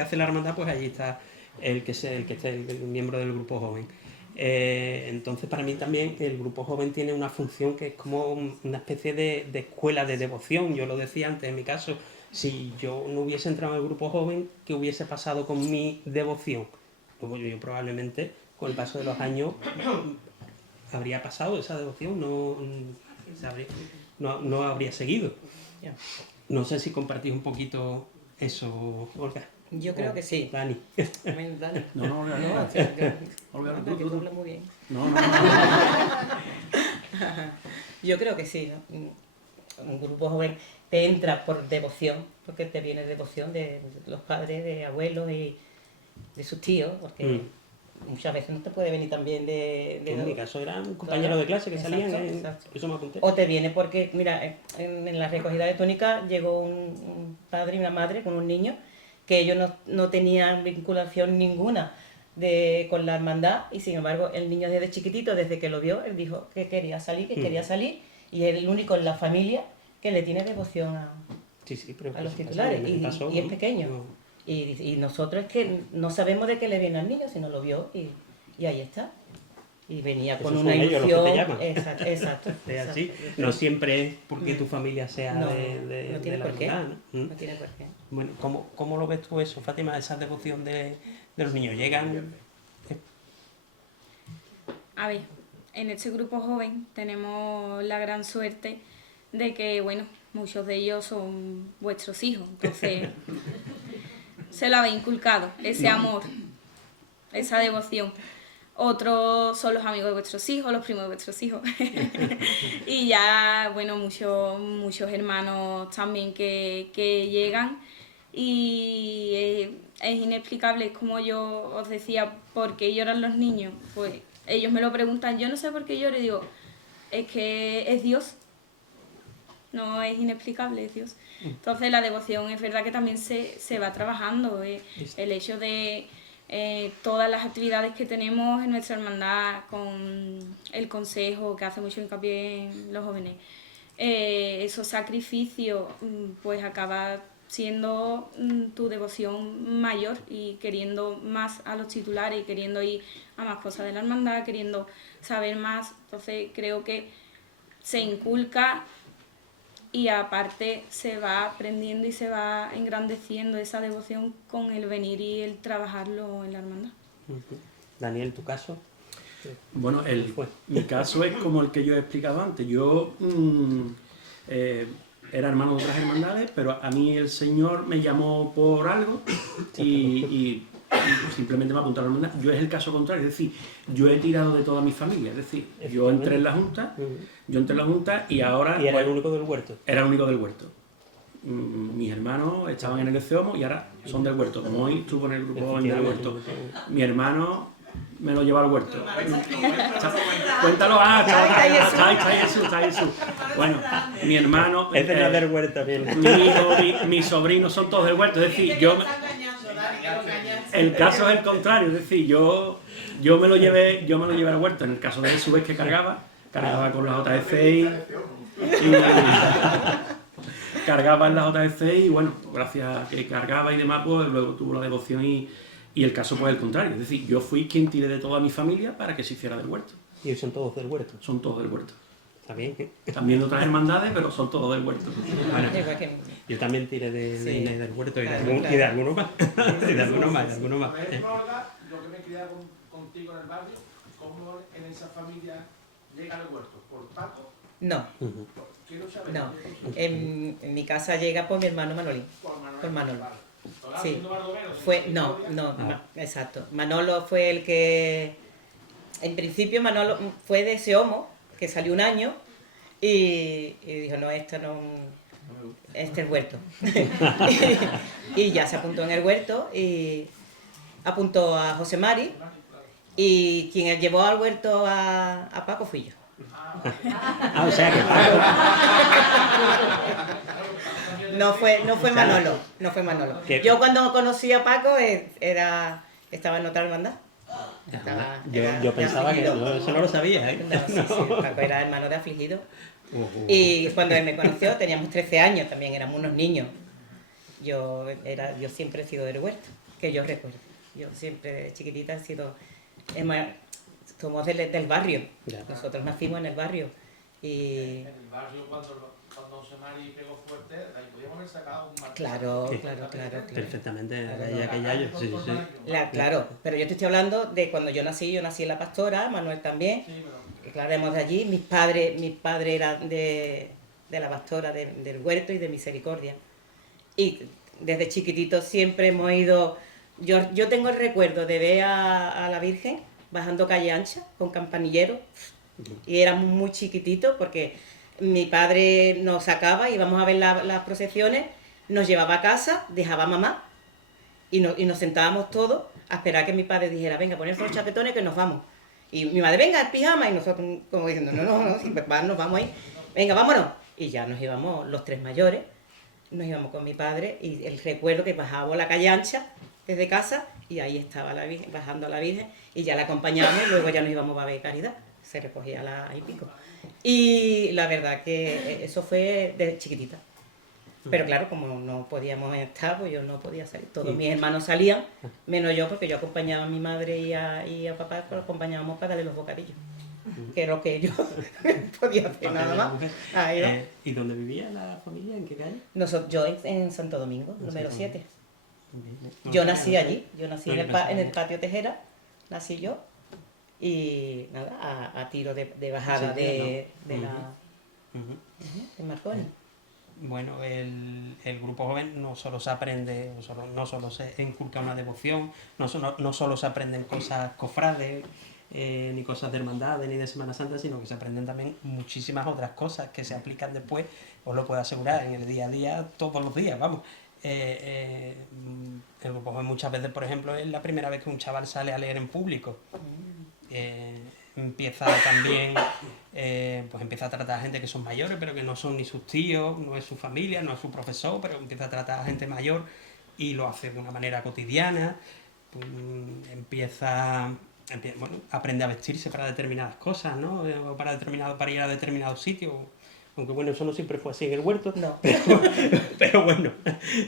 hace la hermandad, pues allí está el que esté el miembro del grupo joven. Entonces, para mí también el grupo joven tiene una función que es como una especie de escuela de devoción. Yo lo decía antes, en mi caso, si yo no hubiese entrado en el grupo joven, ¿qué hubiese pasado con mi devoción? Pues yo probablemente, con el paso de los años, habría pasado esa devoción, no habría seguido. No sé si compartís un poquito eso, Olga. Yo creo que sí. Dani. Dani. No, Olga, que tú hablas muy bien. No. Yo creo que sí, ¿no? Un grupo joven te entra por devoción, porque te viene devoción de los padres, de abuelos y de sus tíos, porque muchas veces no te puede venir también En mi caso era un compañero de clase que salían, exacto. eso me apunté. O te viene porque, mira, en la recogida de túnica llegó un padre y una madre con un niño que ellos no tenían vinculación ninguna con la hermandad, y sin embargo el niño desde chiquitito, desde que lo vio, él dijo que quería salir, y es el único en la familia que le tiene devoción a los titulares, y es pequeño. No. Y nosotros es que no sabemos de qué le viene al niño, sino lo vio y ahí está. Y venía con una ilusión. Exacto. Es así. No siempre es porque tu familia sea no tiene la por qué. hermandad, ¿no? No tiene por qué. Bueno, ¿cómo lo ves tú eso, Fátima, esa devoción de los niños? ¿Llegan? A ver, en este grupo joven tenemos la gran suerte de que, bueno, muchos de ellos son vuestros hijos, entonces se lo habéis inculcado, ese amor, esa devoción. Otros son los amigos de vuestros hijos, los primos de vuestros hijos. Y ya, bueno, muchos hermanos también que llegan. Y es inexplicable, como yo os decía, por qué lloran los niños. Pues ellos me lo preguntan, yo no sé por qué lloro, y digo, es que es Dios. No es inexplicable, es Dios. Entonces la devoción es verdad que también se va trabajando. El hecho de todas las actividades que tenemos en nuestra hermandad, con el consejo que hace mucho hincapié en los jóvenes, esos sacrificios, pues acaba siendo tu devoción mayor, y queriendo más a los titulares, y queriendo ir a más cosas de la hermandad, queriendo saber más. Entonces creo que se inculca, y aparte se va aprendiendo y se va engrandeciendo esa devoción con el venir y el trabajarlo en la hermandad. Daniel, ¿tu caso? Bueno, mi caso es como el que yo he explicado antes. Yo era hermano de otras hermandades, pero a mí el Señor me llamó por algo y simplemente me apuntaron a la hermandad. Yo es el caso contrario, es decir, yo he tirado de toda mi familia, es decir, yo entré en la Junta, y ahora... ¿Y era el único del huerto? Era el único del huerto. Mis hermanos estaban en el ECEOMO y ahora son del huerto, como hoy estuvo en el grupo del huerto. Mi hermano me lo lleva al huerto. Cuéntalo, está Jesús. Bueno, mi hermano... Es del huerto, bien. Mi hijo, mis sobrinos son todos del huerto, es decir, el caso es el contrario, es decir, yo me lo llevé al huerto. En el caso de Jesús es que cargaba con la JFI cargaba en la JFI, y bueno, gracias a que cargaba y demás, pues luego tuvo la devoción, y el caso pues el contrario, es decir, yo fui quien tiré de toda mi familia para que se hiciera del huerto. ¿Y son todos del huerto? Son todos del huerto. Está bien. También de otras hermandades, pero son todos del huerto. Bueno, yo también tiré del huerto y de algunos más. Y de algunos más. Por ejemplo, Olga, yo que me he criado contigo en el barrio, ¿cómo en esa familia llega al huerto? ¿Por Paco? No. Quiero saber. No. En mi casa llega por mi hermano Manolín. Por Manolo. Sí. Exacto. Manolo fue el que... En principio Manolo fue de ese homo, que salió un año, y dijo, no, este es el huerto. Y ya se apuntó en el huerto, y apuntó a José Mari, y quien llevó al huerto a Paco fui yo. O sea que Paco... No fue Manolo. Yo cuando conocí a Paco estaba en otra hermandad. Yo pensaba que eso no lo sabía, ¿eh? No, sí, Paco era hermano de Afligido. Y cuando él me conoció teníamos 13 años, también éramos unos niños. Yo siempre he sido del huerto, que yo recuerdo. Yo siempre, de chiquitita, he sido... Somos del barrio. Ya. Nosotros nacimos en el barrio. Y... En el barrio, cuando José Mari pegó fuerte, ahí podíamos haber sacado un martillo. Claro. Perfectamente, de aquella año, sí. Claro, pero yo te estoy hablando de cuando yo nací en La Pastora, Manuel también. Sí, pero... Que claro, éramos de allí. Mis padres eran de La Pastora, del Huerto y de Misericordia. Y desde chiquititos siempre hemos ido... Yo tengo el recuerdo de ver a la Virgen bajando calle ancha con campanilleros. Y éramos muy chiquititos porque mi padre nos sacaba, íbamos a ver las procesiones, nos llevaba a casa, dejaba a mamá y nos sentábamos todos a esperar que mi padre dijera, venga, ponerse los chaquetones que nos vamos. Y mi madre, venga, el pijama, y nosotros como diciendo, no, si nos vamos ahí, venga, vámonos. Y ya nos íbamos los tres mayores, nos íbamos con mi padre y el recuerdo que bajábamos la calle ancha desde casa y ahí estaba la Virgen, bajando a la Virgen y ya la acompañábamos y luego ya nos íbamos a ver Caridad, se recogía a las y pico. Y la verdad que eso fue de chiquitita. Pero claro, como no podíamos estar, pues yo no podía salir. Todos mis hermanos salían, menos yo, porque yo acompañaba a mi madre y a papá, pues acompañábamos para darle los bocadillos. Que era lo que yo podía hacer nada más. Ahí va. ¿Y dónde vivía la familia? ¿En qué calle? Yo en Santo Domingo, número 7. Yo nací allí, yo nací en el patio Tejera, nací yo. Y nada, a tiro de bajada de Marconi. Bueno, el grupo joven no solo se aprende, no solo se inculca una devoción, no solo se aprenden cosas cofrades, ni cosas de hermandades, ni de Semana Santa, sino que se aprenden también muchísimas otras cosas que se aplican después, os lo puedo asegurar, en el día a día, todos los días, vamos. El grupo joven muchas veces, por ejemplo, es la primera vez que un chaval sale a leer en público. Empieza también pues empieza a tratar a gente que son mayores pero que no son ni sus tíos, no es su familia, no es su profesor, pero empieza a tratar a gente mayor y lo hace de una manera cotidiana. Bueno, aprende a vestirse para determinadas cosas, ¿no? Para ir a determinados sitios, aunque bueno, eso no siempre fue así en el huerto, no. pero bueno,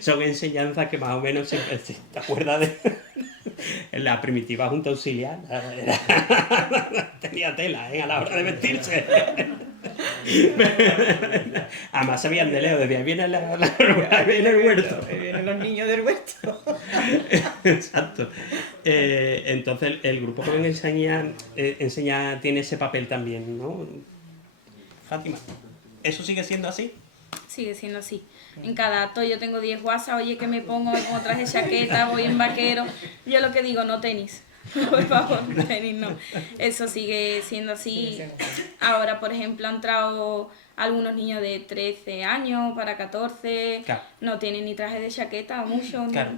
son enseñanzas que más o menos siempre, ¿te acuerdas de la primitiva junta auxiliar? Tenía tela, a la hora de vestirse. Además sabían de lejos, decía, ahí viene el huerto. Ahí vienen los niños del huerto. Exacto. Entonces el grupo joven enseña, tiene ese papel también, ¿no? Fátima, ¿eso sigue siendo así? Sigue siendo así. En cada acto yo tengo 10 guasas, oye, que me pongo traje chaqueta, voy en vaquero. Yo lo que digo, no tenis. Por favor, tenis no. Eso sigue siendo así. Ahora, por ejemplo, han entrado algunos niños de 13 años para 14. Claro. No tienen ni traje de chaqueta, mucho. Claro.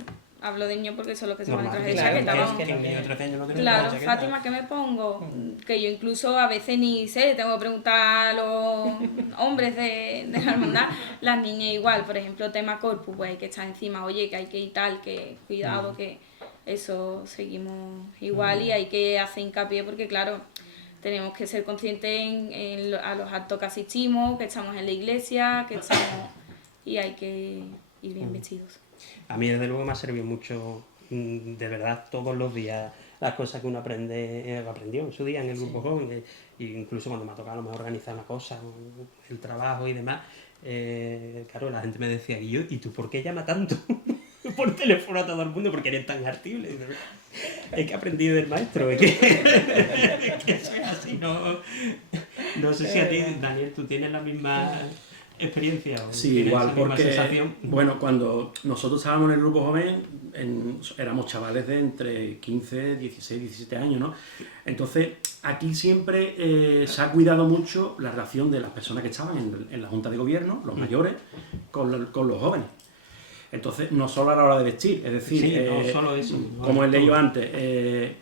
Hablo de niños porque son los que se van Normal, traje de claro, chaqueta. Vamos. Que un niño de 13 años no tiene Claro, traje de chaqueta. Fátima, ¿qué me pongo? Que yo incluso a veces ni sé, tengo que preguntar a los hombres de la hermandad. Las niñas igual, por ejemplo, tema corpus, pues hay que estar encima, oye, que hay que ir tal, que cuidado, que eso seguimos igual y hay que hacer hincapié porque claro, tenemos que ser conscientes a los actos que asistimos, que estamos en la iglesia, que estamos y hay que ir bien vestidos. A mí desde luego me ha servido mucho, de verdad, todos los días las cosas que uno aprendió en su día en el grupo joven, e incluso cuando me ha tocado a lo mejor organizar una cosa, el trabajo y demás, claro, la gente me decía, ¿y tú por qué llamas tanto por teléfono a todo el mundo? Porque eres tan hartible. Es que he aprendido del maestro, es que soy así, no sé si a ti, Daniel, tú tienes la misma experiencia o sí, igual, porque sensación. Bueno, cuando nosotros estábamos en el grupo joven éramos chavales de entre 15, 16, 17 años, ¿no? Entonces aquí siempre se ha cuidado mucho la relación de las personas que estaban en la Junta de Gobierno, los mayores, con los jóvenes. Entonces, no solo a la hora de vestir, es decir, sí, no solo eso, no como he leído antes,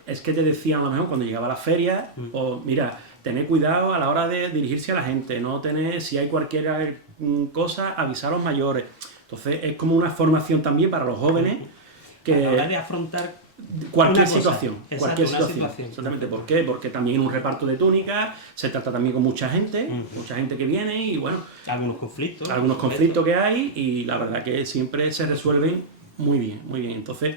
es que te decían a lo mejor cuando llegaba a la feria, o mira, tened cuidado a la hora de dirigirse a la gente, no tener, si hay cualquier cosa, avisar a los mayores. Entonces, es como una formación también para los jóvenes. A la hora de afrontar cualquier Una cosa. situación. Exacto, Cualquier una situación. situación. Exactamente. ¿Por qué? Porque también en un reparto de túnicas se trata también con mucha gente que viene y bueno, Algunos conflictos. algunos conflictos que hay y la verdad que siempre se resuelven muy bien, muy bien. Entonces,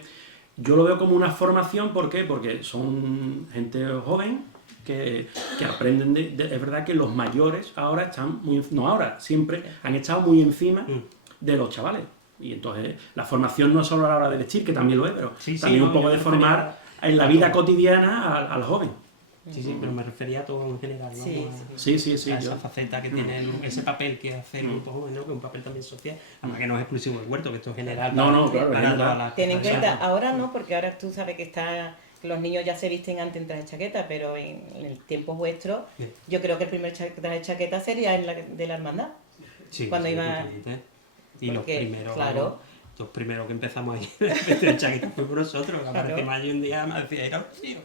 yo lo veo como una formación, ¿por qué? Porque son gente joven que aprenden es verdad que los mayores ahora están no ahora, siempre han estado muy encima de los chavales. Y entonces la formación no es solo a la hora de vestir, que también lo es, pero Sí, sí, también no, un poco yo de me formar refería en la a vida todo. cotidiana al joven. Sí, pero me refería a todo en general, ¿no? Sí, Sí, A esa yo- faceta que tiene ese papel que hace el grupo joven, ¿no? Que es un papel también social, además que no es exclusivo del huerto, que esto es general No, no, claro, para es general. todas las Ten en cosas. cuenta, ahora no, porque ahora tú sabes que los niños ya se visten antes en traje de chaqueta, pero en el tiempo vuestro, Bien. yo creo que el primer traje de chaqueta sería de la hermandad. Sí, cuando sí, iba- totalmente. Y los porque, primeros, claro. los primeros que empezamos ahí de chaqueta fue por nosotros, que Claro. aparecimos allí un día me decía, era tío,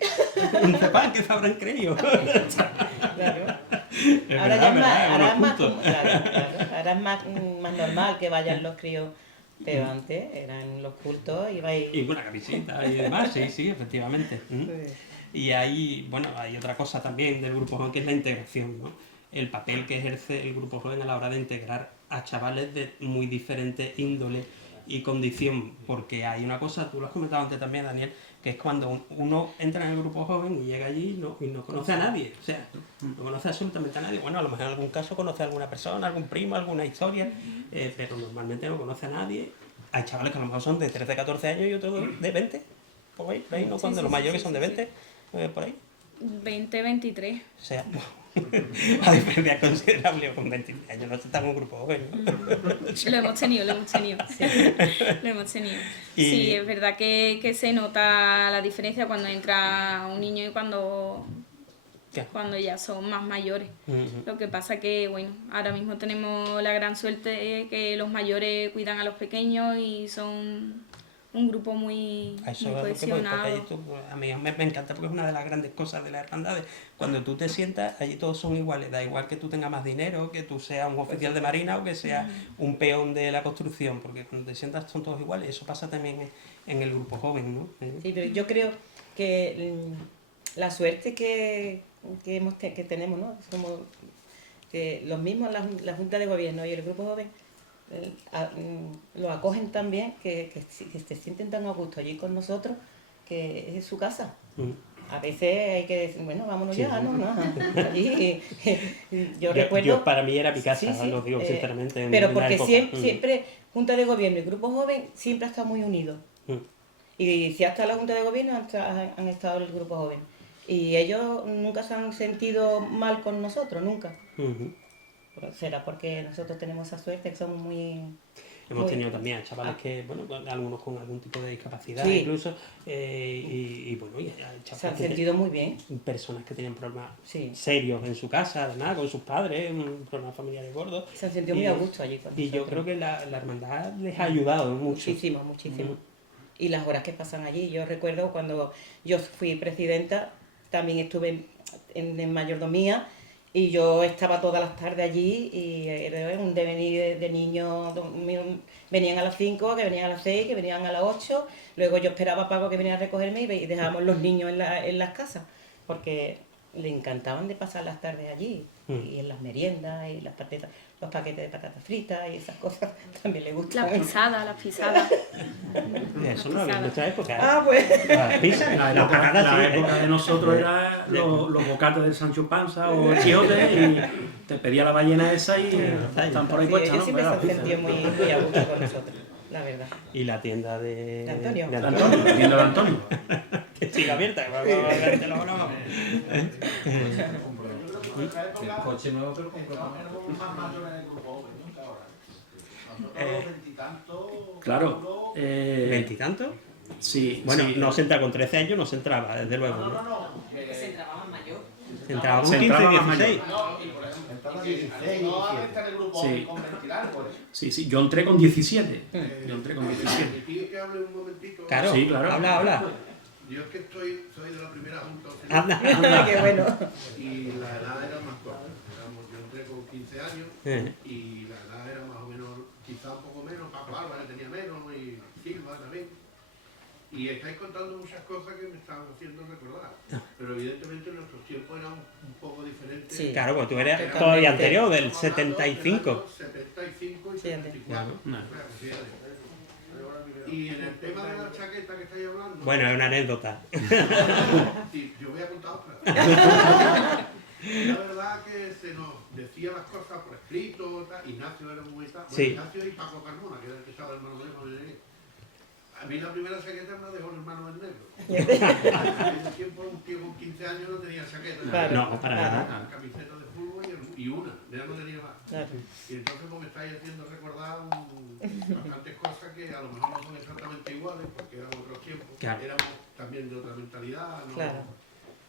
un cepal que se habrán creído. Claro. Es Ahora verdad, ya es más, ¿verdad? ahora es Unos más, cultos. claro, ahora es más normal que vayan los críos, pero antes eran los cultos, Y ibais... con una camiseta y demás, sí, sí, efectivamente. Y hay, bueno, hay otra cosa también del grupo joven que es la integración, ¿no? El papel que ejerce el grupo joven a la hora de integrar a chavales de muy diferentes índole y condición, porque hay una cosa, tú lo has comentado antes también, Daniel, que es cuando uno entra en el grupo joven y llega allí y no conoce a nadie, o sea, no conoce absolutamente a nadie. Bueno, a lo mejor en algún caso conoce a alguna persona, algún primo, alguna historia, pero normalmente no conoce a nadie. Hay chavales que a lo mejor son de 13, 14 años y otros de 20, por ahí, ¿no? Sí, Cuando sí, los sí, mayores sí, son de sí, 20, por ahí. 20, 23. O sea, a diferencia considerable, con 20 años no está en un grupo joven, ¿no? Lo hemos tenido, lo hemos tenido. Lo hemos tenido. Y- Sí, es verdad que se nota la diferencia cuando entra un niño y cuando ya son más mayores. Ujú. Lo que pasa que, bueno, ahora mismo tenemos la gran suerte que los mayores cuidan a los pequeños y son un grupo muy, A eso muy es lo que voy, porque allí cohesionado. a mí me encanta porque es una de las grandes cosas de las hermandades. Cuando tú te sientas, allí todos son iguales, da igual que tú tengas más dinero, que tú seas un oficial de marina o que seas un peón de la construcción, porque cuando te sientas son todos iguales. Eso pasa también en el grupo joven, ¿no? Sí, pero yo creo que la suerte que tenemos, ¿no? Es como que los mismos, la Junta de Gobierno y el Grupo Joven, lo acogen tan bien que se sienten tan a gusto allí con nosotros que es su casa. Mm. A veces hay que decir, bueno, vámonos Sí. ya, ¿no? Allí, yo recuerdo... Para mí era mi casa, Sí, sí, lo digo sinceramente. En pero una porque época. siempre Junta de Gobierno y Grupo Joven siempre ha estado muy unidos. Mm. Y si hasta la Junta de Gobierno han estado el Grupo Joven. Y ellos nunca se han sentido mal con nosotros, nunca. Ujú. Será porque nosotros tenemos esa suerte, que somos muy... Hemos muy- tenido también a chavales que, bueno, algunos con algún tipo de discapacidad Sí. incluso, y bueno, y hay chavales Se han que sentido muy bien. personas que tienen problemas Sí. serios en su casa, además, con sus padres, problemas familiares gordos. Se han sentido muy a gusto allí con Y yo nosotros. creo que la hermandad les ha ayudado mucho. Muchísimo, muchísimo. Y las horas que pasan allí. Yo recuerdo cuando yo fui presidenta, también estuve en mayordomía y yo estaba todas las tardes allí y era un devenir de niños, venían a las 5, que venían a las 6, que venían a las 8, luego yo esperaba a Paco que viniera a recogerme y dejábamos los niños en las casas, porque le encantaban de pasar las tardes allí, y en las meriendas, y los paquetes de patatas fritas y esas cosas también le gustan. Las pisadas. Eso no en nuestra época. Ah, pues... Las pizzas, La las patadas, sí, época de nosotros era los bocates del Sancho Panza o el Quijote y te pedía la ballena esa y están por ahí Sí, puestas, ellos ¿no? siempre se Pero han las pizzas. sentido muy a gusto con nosotros, la verdad. Y la tienda De Antonio. De Antonio, la tienda de Antonio. Que sigue abierta. Que lo hablamos. El coche nuevo te lo compramos. Éramos más mayores en el grupo joven, ¿no? Que ahora. Nosotros los veintitantos... Claro. ¿Veintitantos? Sí, Bueno, sí. no se entra con 13 años, no se entraba, desde luego. No. Se entraba más mayor. Se entraba con Se 15, entraba más 16. No, y por ejemplo, no está en el grupo Sí. joven con 20 años, pues. Sí, yo entré con 17. Yo entré con 17. ¿Me pide que hable un momentito? Claro, Sí, claro. habla. Yo es que soy de la primera junta Anda. Qué bueno. y la edad era más corta. Yo entré con 15 años y la edad era más o menos, quizá un poco menos. Paco Álvarez tenía menos y Silva también. Y estáis contando muchas cosas que me están haciendo recordar. Pero evidentemente nuestros tiempos eran un poco diferentes. Sí. Claro, pues tú eres Totalmente. todavía anterior, del Estamos hablando del 75. año 75 y 74. No. O sea, fíjate. Y en el tema de la chaqueta que estáis hablando, Bueno, es una anécdota. sí, yo voy a contar otra. La verdad que se nos decía las cosas por escrito, tal. Ignacio era muy tal. Bueno, Sí. Ignacio y Paco Carmona, que era el que estaba el hermano mío cuando llegué. A mí la primera chaqueta me la dejó el hermano del negro. En ese tiempo un tío con 15 años no tenía chaqueta. Claro. No, para nada. Una camiseta de fútbol y una, ya no tenía más. Claro. Y entonces pues, me estáis haciendo recordar bastantes cosas que a lo mejor no son exactamente iguales, porque eran otros tiempos, Claro. éramos también de otra mentalidad, ¿no? Claro.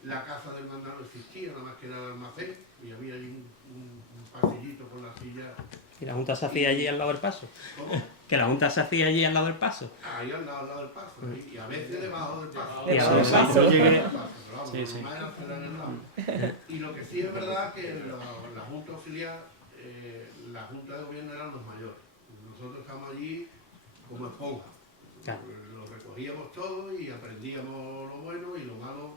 La casa del mandado no existía, nada más que era el almacén, y había ahí un pasillito con la silla. Y la junta se hacía allí al lado del paso. ¿Cómo? Que la junta se hacía allí al lado del paso. Ahí al lado del paso, y a veces debajo del paso. Y Debajo del sí, paso. yo llegué- Pero vamos, Sí, lo sí. normal era hacerla en el lado. Y lo que sí es verdad que la Junta Auxiliar, la Junta de Gobierno eran los mayores. Nosotros estamos allí como esponjas. Claro. Lo recogíamos todo y aprendíamos lo bueno y lo malo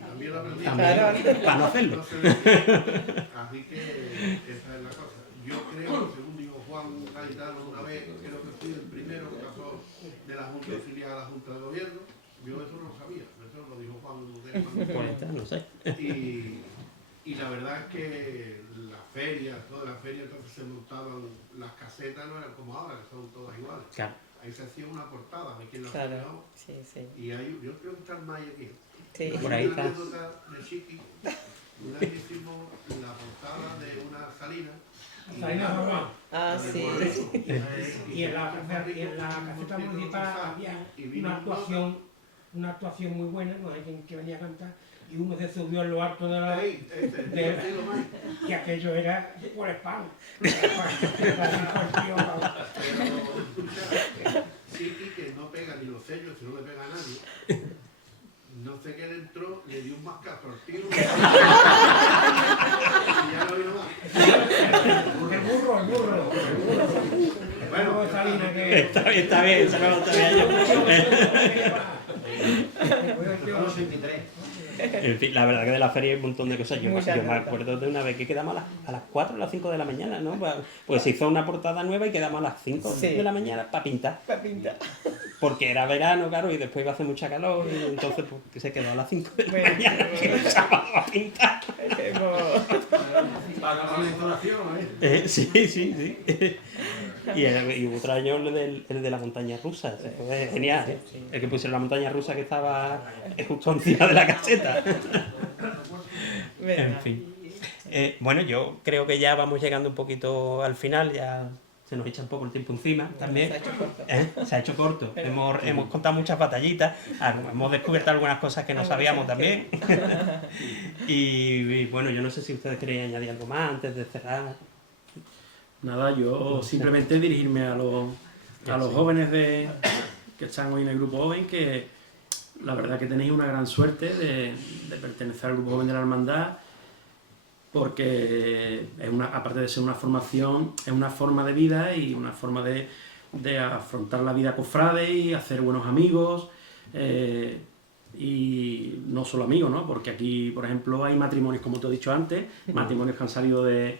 también lo aprendíamos. También, para no hacerlo. No se veía. Así que esa es la cosa. Yo creo, según dijo Juan Gaitano una vez, creo que fui el primero que pasó de la Junta Auxiliar a la Junta de Gobierno. Yo eso no lo sabía, eso lo dijo Juan Pues, no sé. y la verdad es que las ferias, todas las ferias entonces se montaban, las casetas no eran como ahora, que son todas iguales. Claro. Ahí se hacía una portada, aquí en la Claro. feria, Sí, sí. y hay, yo creo que está el Maya aquí. Sí. Por ahí Una está. anécdota de Chiqui, una vez hicimos la portada de una salina. y- Salina Román. Ah, de sí. Moreno. Y en la caseta municipal había una actuación muy buena con alguien que venía a cantar y uno se subió a lo alto de la Ahí, de- sí, lo más. que aquello era por el pan. Chiqui, que no pega ni los sellos, que no le pega a nadie. No sé qué le entró, le dio un mascazo al tiro. Y ya no vino más. El burro. Bueno, Salina que... Está bien, eso no lo sabía yo. En fin, la verdad que de la feria hay un montón de cosas. Yo me acuerdo de una vez que quedamos a las 4 o las 5 de la mañana, ¿no? Pues se hizo una portada nueva y quedamos a las 5 Sí. de la mañana para pintar. Para pintar. Porque era verano, claro, y después iba a hacer mucha calor, y entonces pues, se quedó a las 5 de la Bueno, mañana que el sábado a pintar. para la instalación, ¿eh? Sí. Y otro año el de la montaña rusa, ese fue genial, ¿eh? El que pusieron la montaña rusa que estaba justo encima de la caseta. En fin. Bueno, yo creo que ya vamos llegando un poquito al final, ya se nos echa un poco el tiempo encima también. Se ha hecho corto. Se ha hecho corto. Hemos contado muchas batallitas, hemos descubierto algunas cosas que no sabíamos también. Y bueno, yo no sé si ustedes querían añadir algo más antes de cerrar. Nada, yo simplemente dirigirme a los jóvenes que están hoy en el Grupo Joven, que la verdad que tenéis una gran suerte de pertenecer al Grupo Joven de la Hermandad, porque aparte de ser una formación, es una forma de vida y una forma de afrontar la vida cofrade y hacer buenos amigos, y no solo amigos, ¿no? Porque aquí, por ejemplo, hay matrimonios, como te he dicho antes, matrimonios que han salido de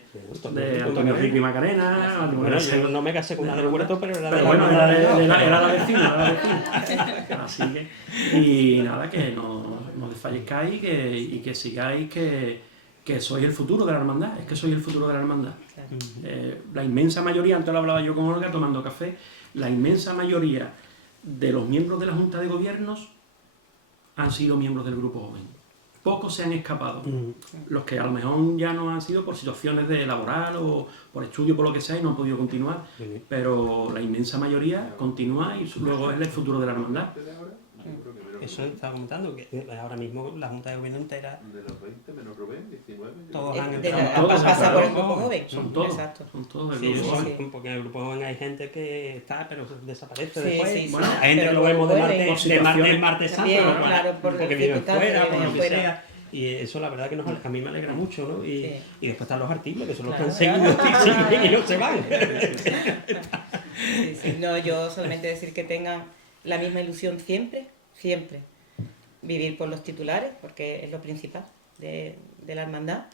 Antonio Rico y Macarena. Bueno, yo no me casé con una del huerto, pero era de Pero la bueno, hermandad. era la vecina, Así que, y nada, que no desfallezcáis y que sigáis, que sois el futuro de la hermandad, es que sois el futuro de la hermandad. La inmensa mayoría, antes lo hablaba yo con Olga tomando café, la inmensa mayoría de los miembros de la Junta de Gobiernos han sido miembros del Grupo Joven. Pocos se han escapado. Los que a lo mejor ya no han sido por situaciones de laboral o por estudio, por lo que sea, y no han podido continuar. Pero la inmensa mayoría continúa y luego es el futuro de la hermandad. Eso estaba comentando, que ahora mismo la Junta de Gobierno entera, De los 20 menos Rubén, 19. todos han De entrado. la, pasa por el Grupo Joven. Son todos. Exacto. Son todos Sí, del ellos Grupo son, Joven. porque en el Grupo Joven hay gente que está, pero desaparece Sí, después. sí, Bueno, Hay gente pero que lo vemos de vuelven. martes, de martes santo, También, ¿no? claro, por porque viven circunstancias fuera, que por lo viven que fuera. sea. Y eso la verdad que a mí me alegra mucho, ¿no? Y, Sí. y después están los artistas, que son los Claro, que han seguido y siguen y no se van. Sí, sí. No, yo solamente decir que tengan la misma ilusión siempre, siempre. Vivir por los titulares, porque es lo principal de la hermandad,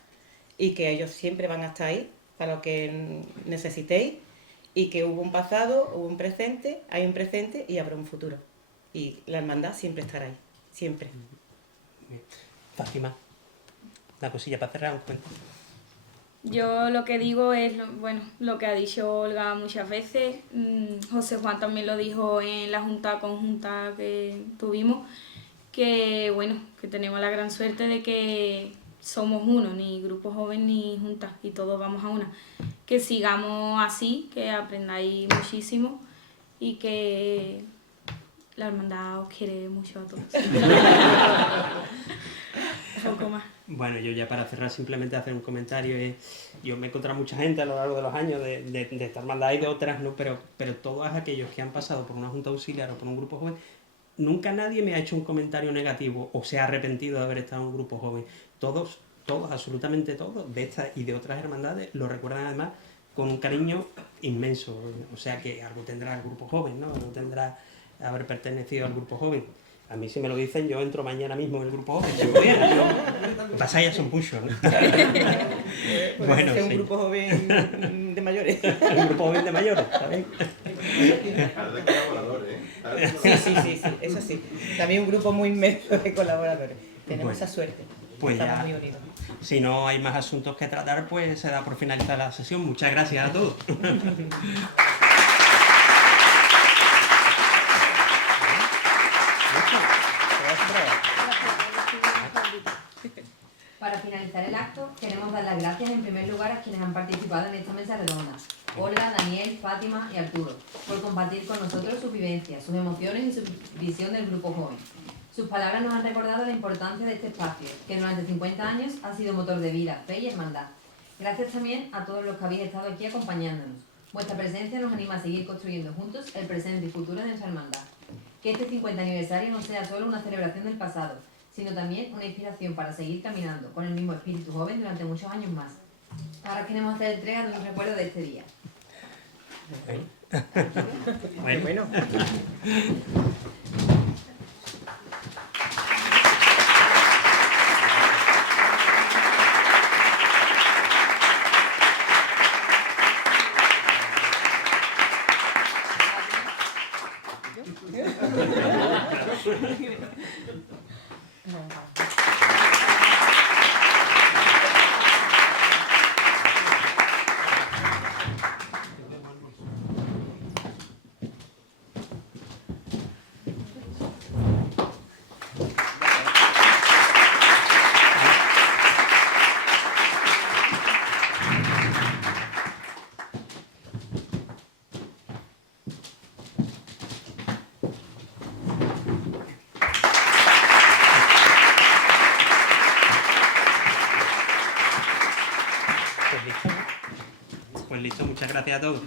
y que ellos siempre van a estar ahí para lo que necesitéis, y que hubo un pasado, hubo un presente, hay un presente y habrá un futuro. Y la hermandad siempre estará ahí, siempre. Fátima, una cosilla para cerrar un cuento. Yo lo que digo es, bueno, lo que ha dicho Olga muchas veces, José Juan también lo dijo en la junta conjunta que tuvimos, que bueno, que tenemos la gran suerte de que somos uno, ni grupo joven ni junta, y todos vamos a una. Que sigamos así, que aprendáis muchísimo y que la hermandad os quiere mucho a todos. Un poco más. Bueno, yo ya para cerrar simplemente hacer un comentario. Yo me he encontrado mucha gente a lo largo de los años de esta hermandad y de otras, ¿no? Pero todos aquellos que han pasado por una junta auxiliar o por un grupo joven, nunca nadie me ha hecho un comentario negativo o se ha arrepentido de haber estado en un grupo joven. Todos, absolutamente todos, de esta y de otras hermandades, lo recuerdan además con un cariño inmenso. O sea que algo tendrá el grupo joven, ¿no? Algo tendrá haber pertenecido al grupo joven. A mí si me lo dicen, yo entro mañana mismo en el grupo joven, si pudiera, ¿no? Lo que pasa es que ya son muchos, ¿no? Bueno, sí. Un grupo joven de mayores. Un grupo joven de mayores, ¿sabéis? Ahora de colaboradores, ¿eh? Sí, eso sí. También un grupo muy inmenso de colaboradores. Tenemos esa suerte. Pues estamos ya, muy unidos. Si no hay más asuntos que tratar, pues se da por finalizar la sesión. Muchas gracias a todos. Para finalizar el acto, queremos dar las gracias en primer lugar a quienes han participado en esta mesa redonda: Olga, Daniel, Fátima y Arturo, por compartir con nosotros sus vivencias, sus emociones y su visión del grupo joven. Sus palabras nos han recordado la importancia de este espacio, que durante 50 años ha sido motor de vida, fe y hermandad. Gracias también a todos los que habéis estado aquí acompañándonos. Vuestra presencia nos anima a seguir construyendo juntos el presente y futuro de nuestra hermandad. Que este 50 aniversario no sea solo una celebración del pasado, sino también una inspiración para seguir caminando con el mismo espíritu joven durante muchos años más. Ahora queremos hacer entrega de un recuerdo de este día. Bueno. Pues listo, muchas gracias a todos.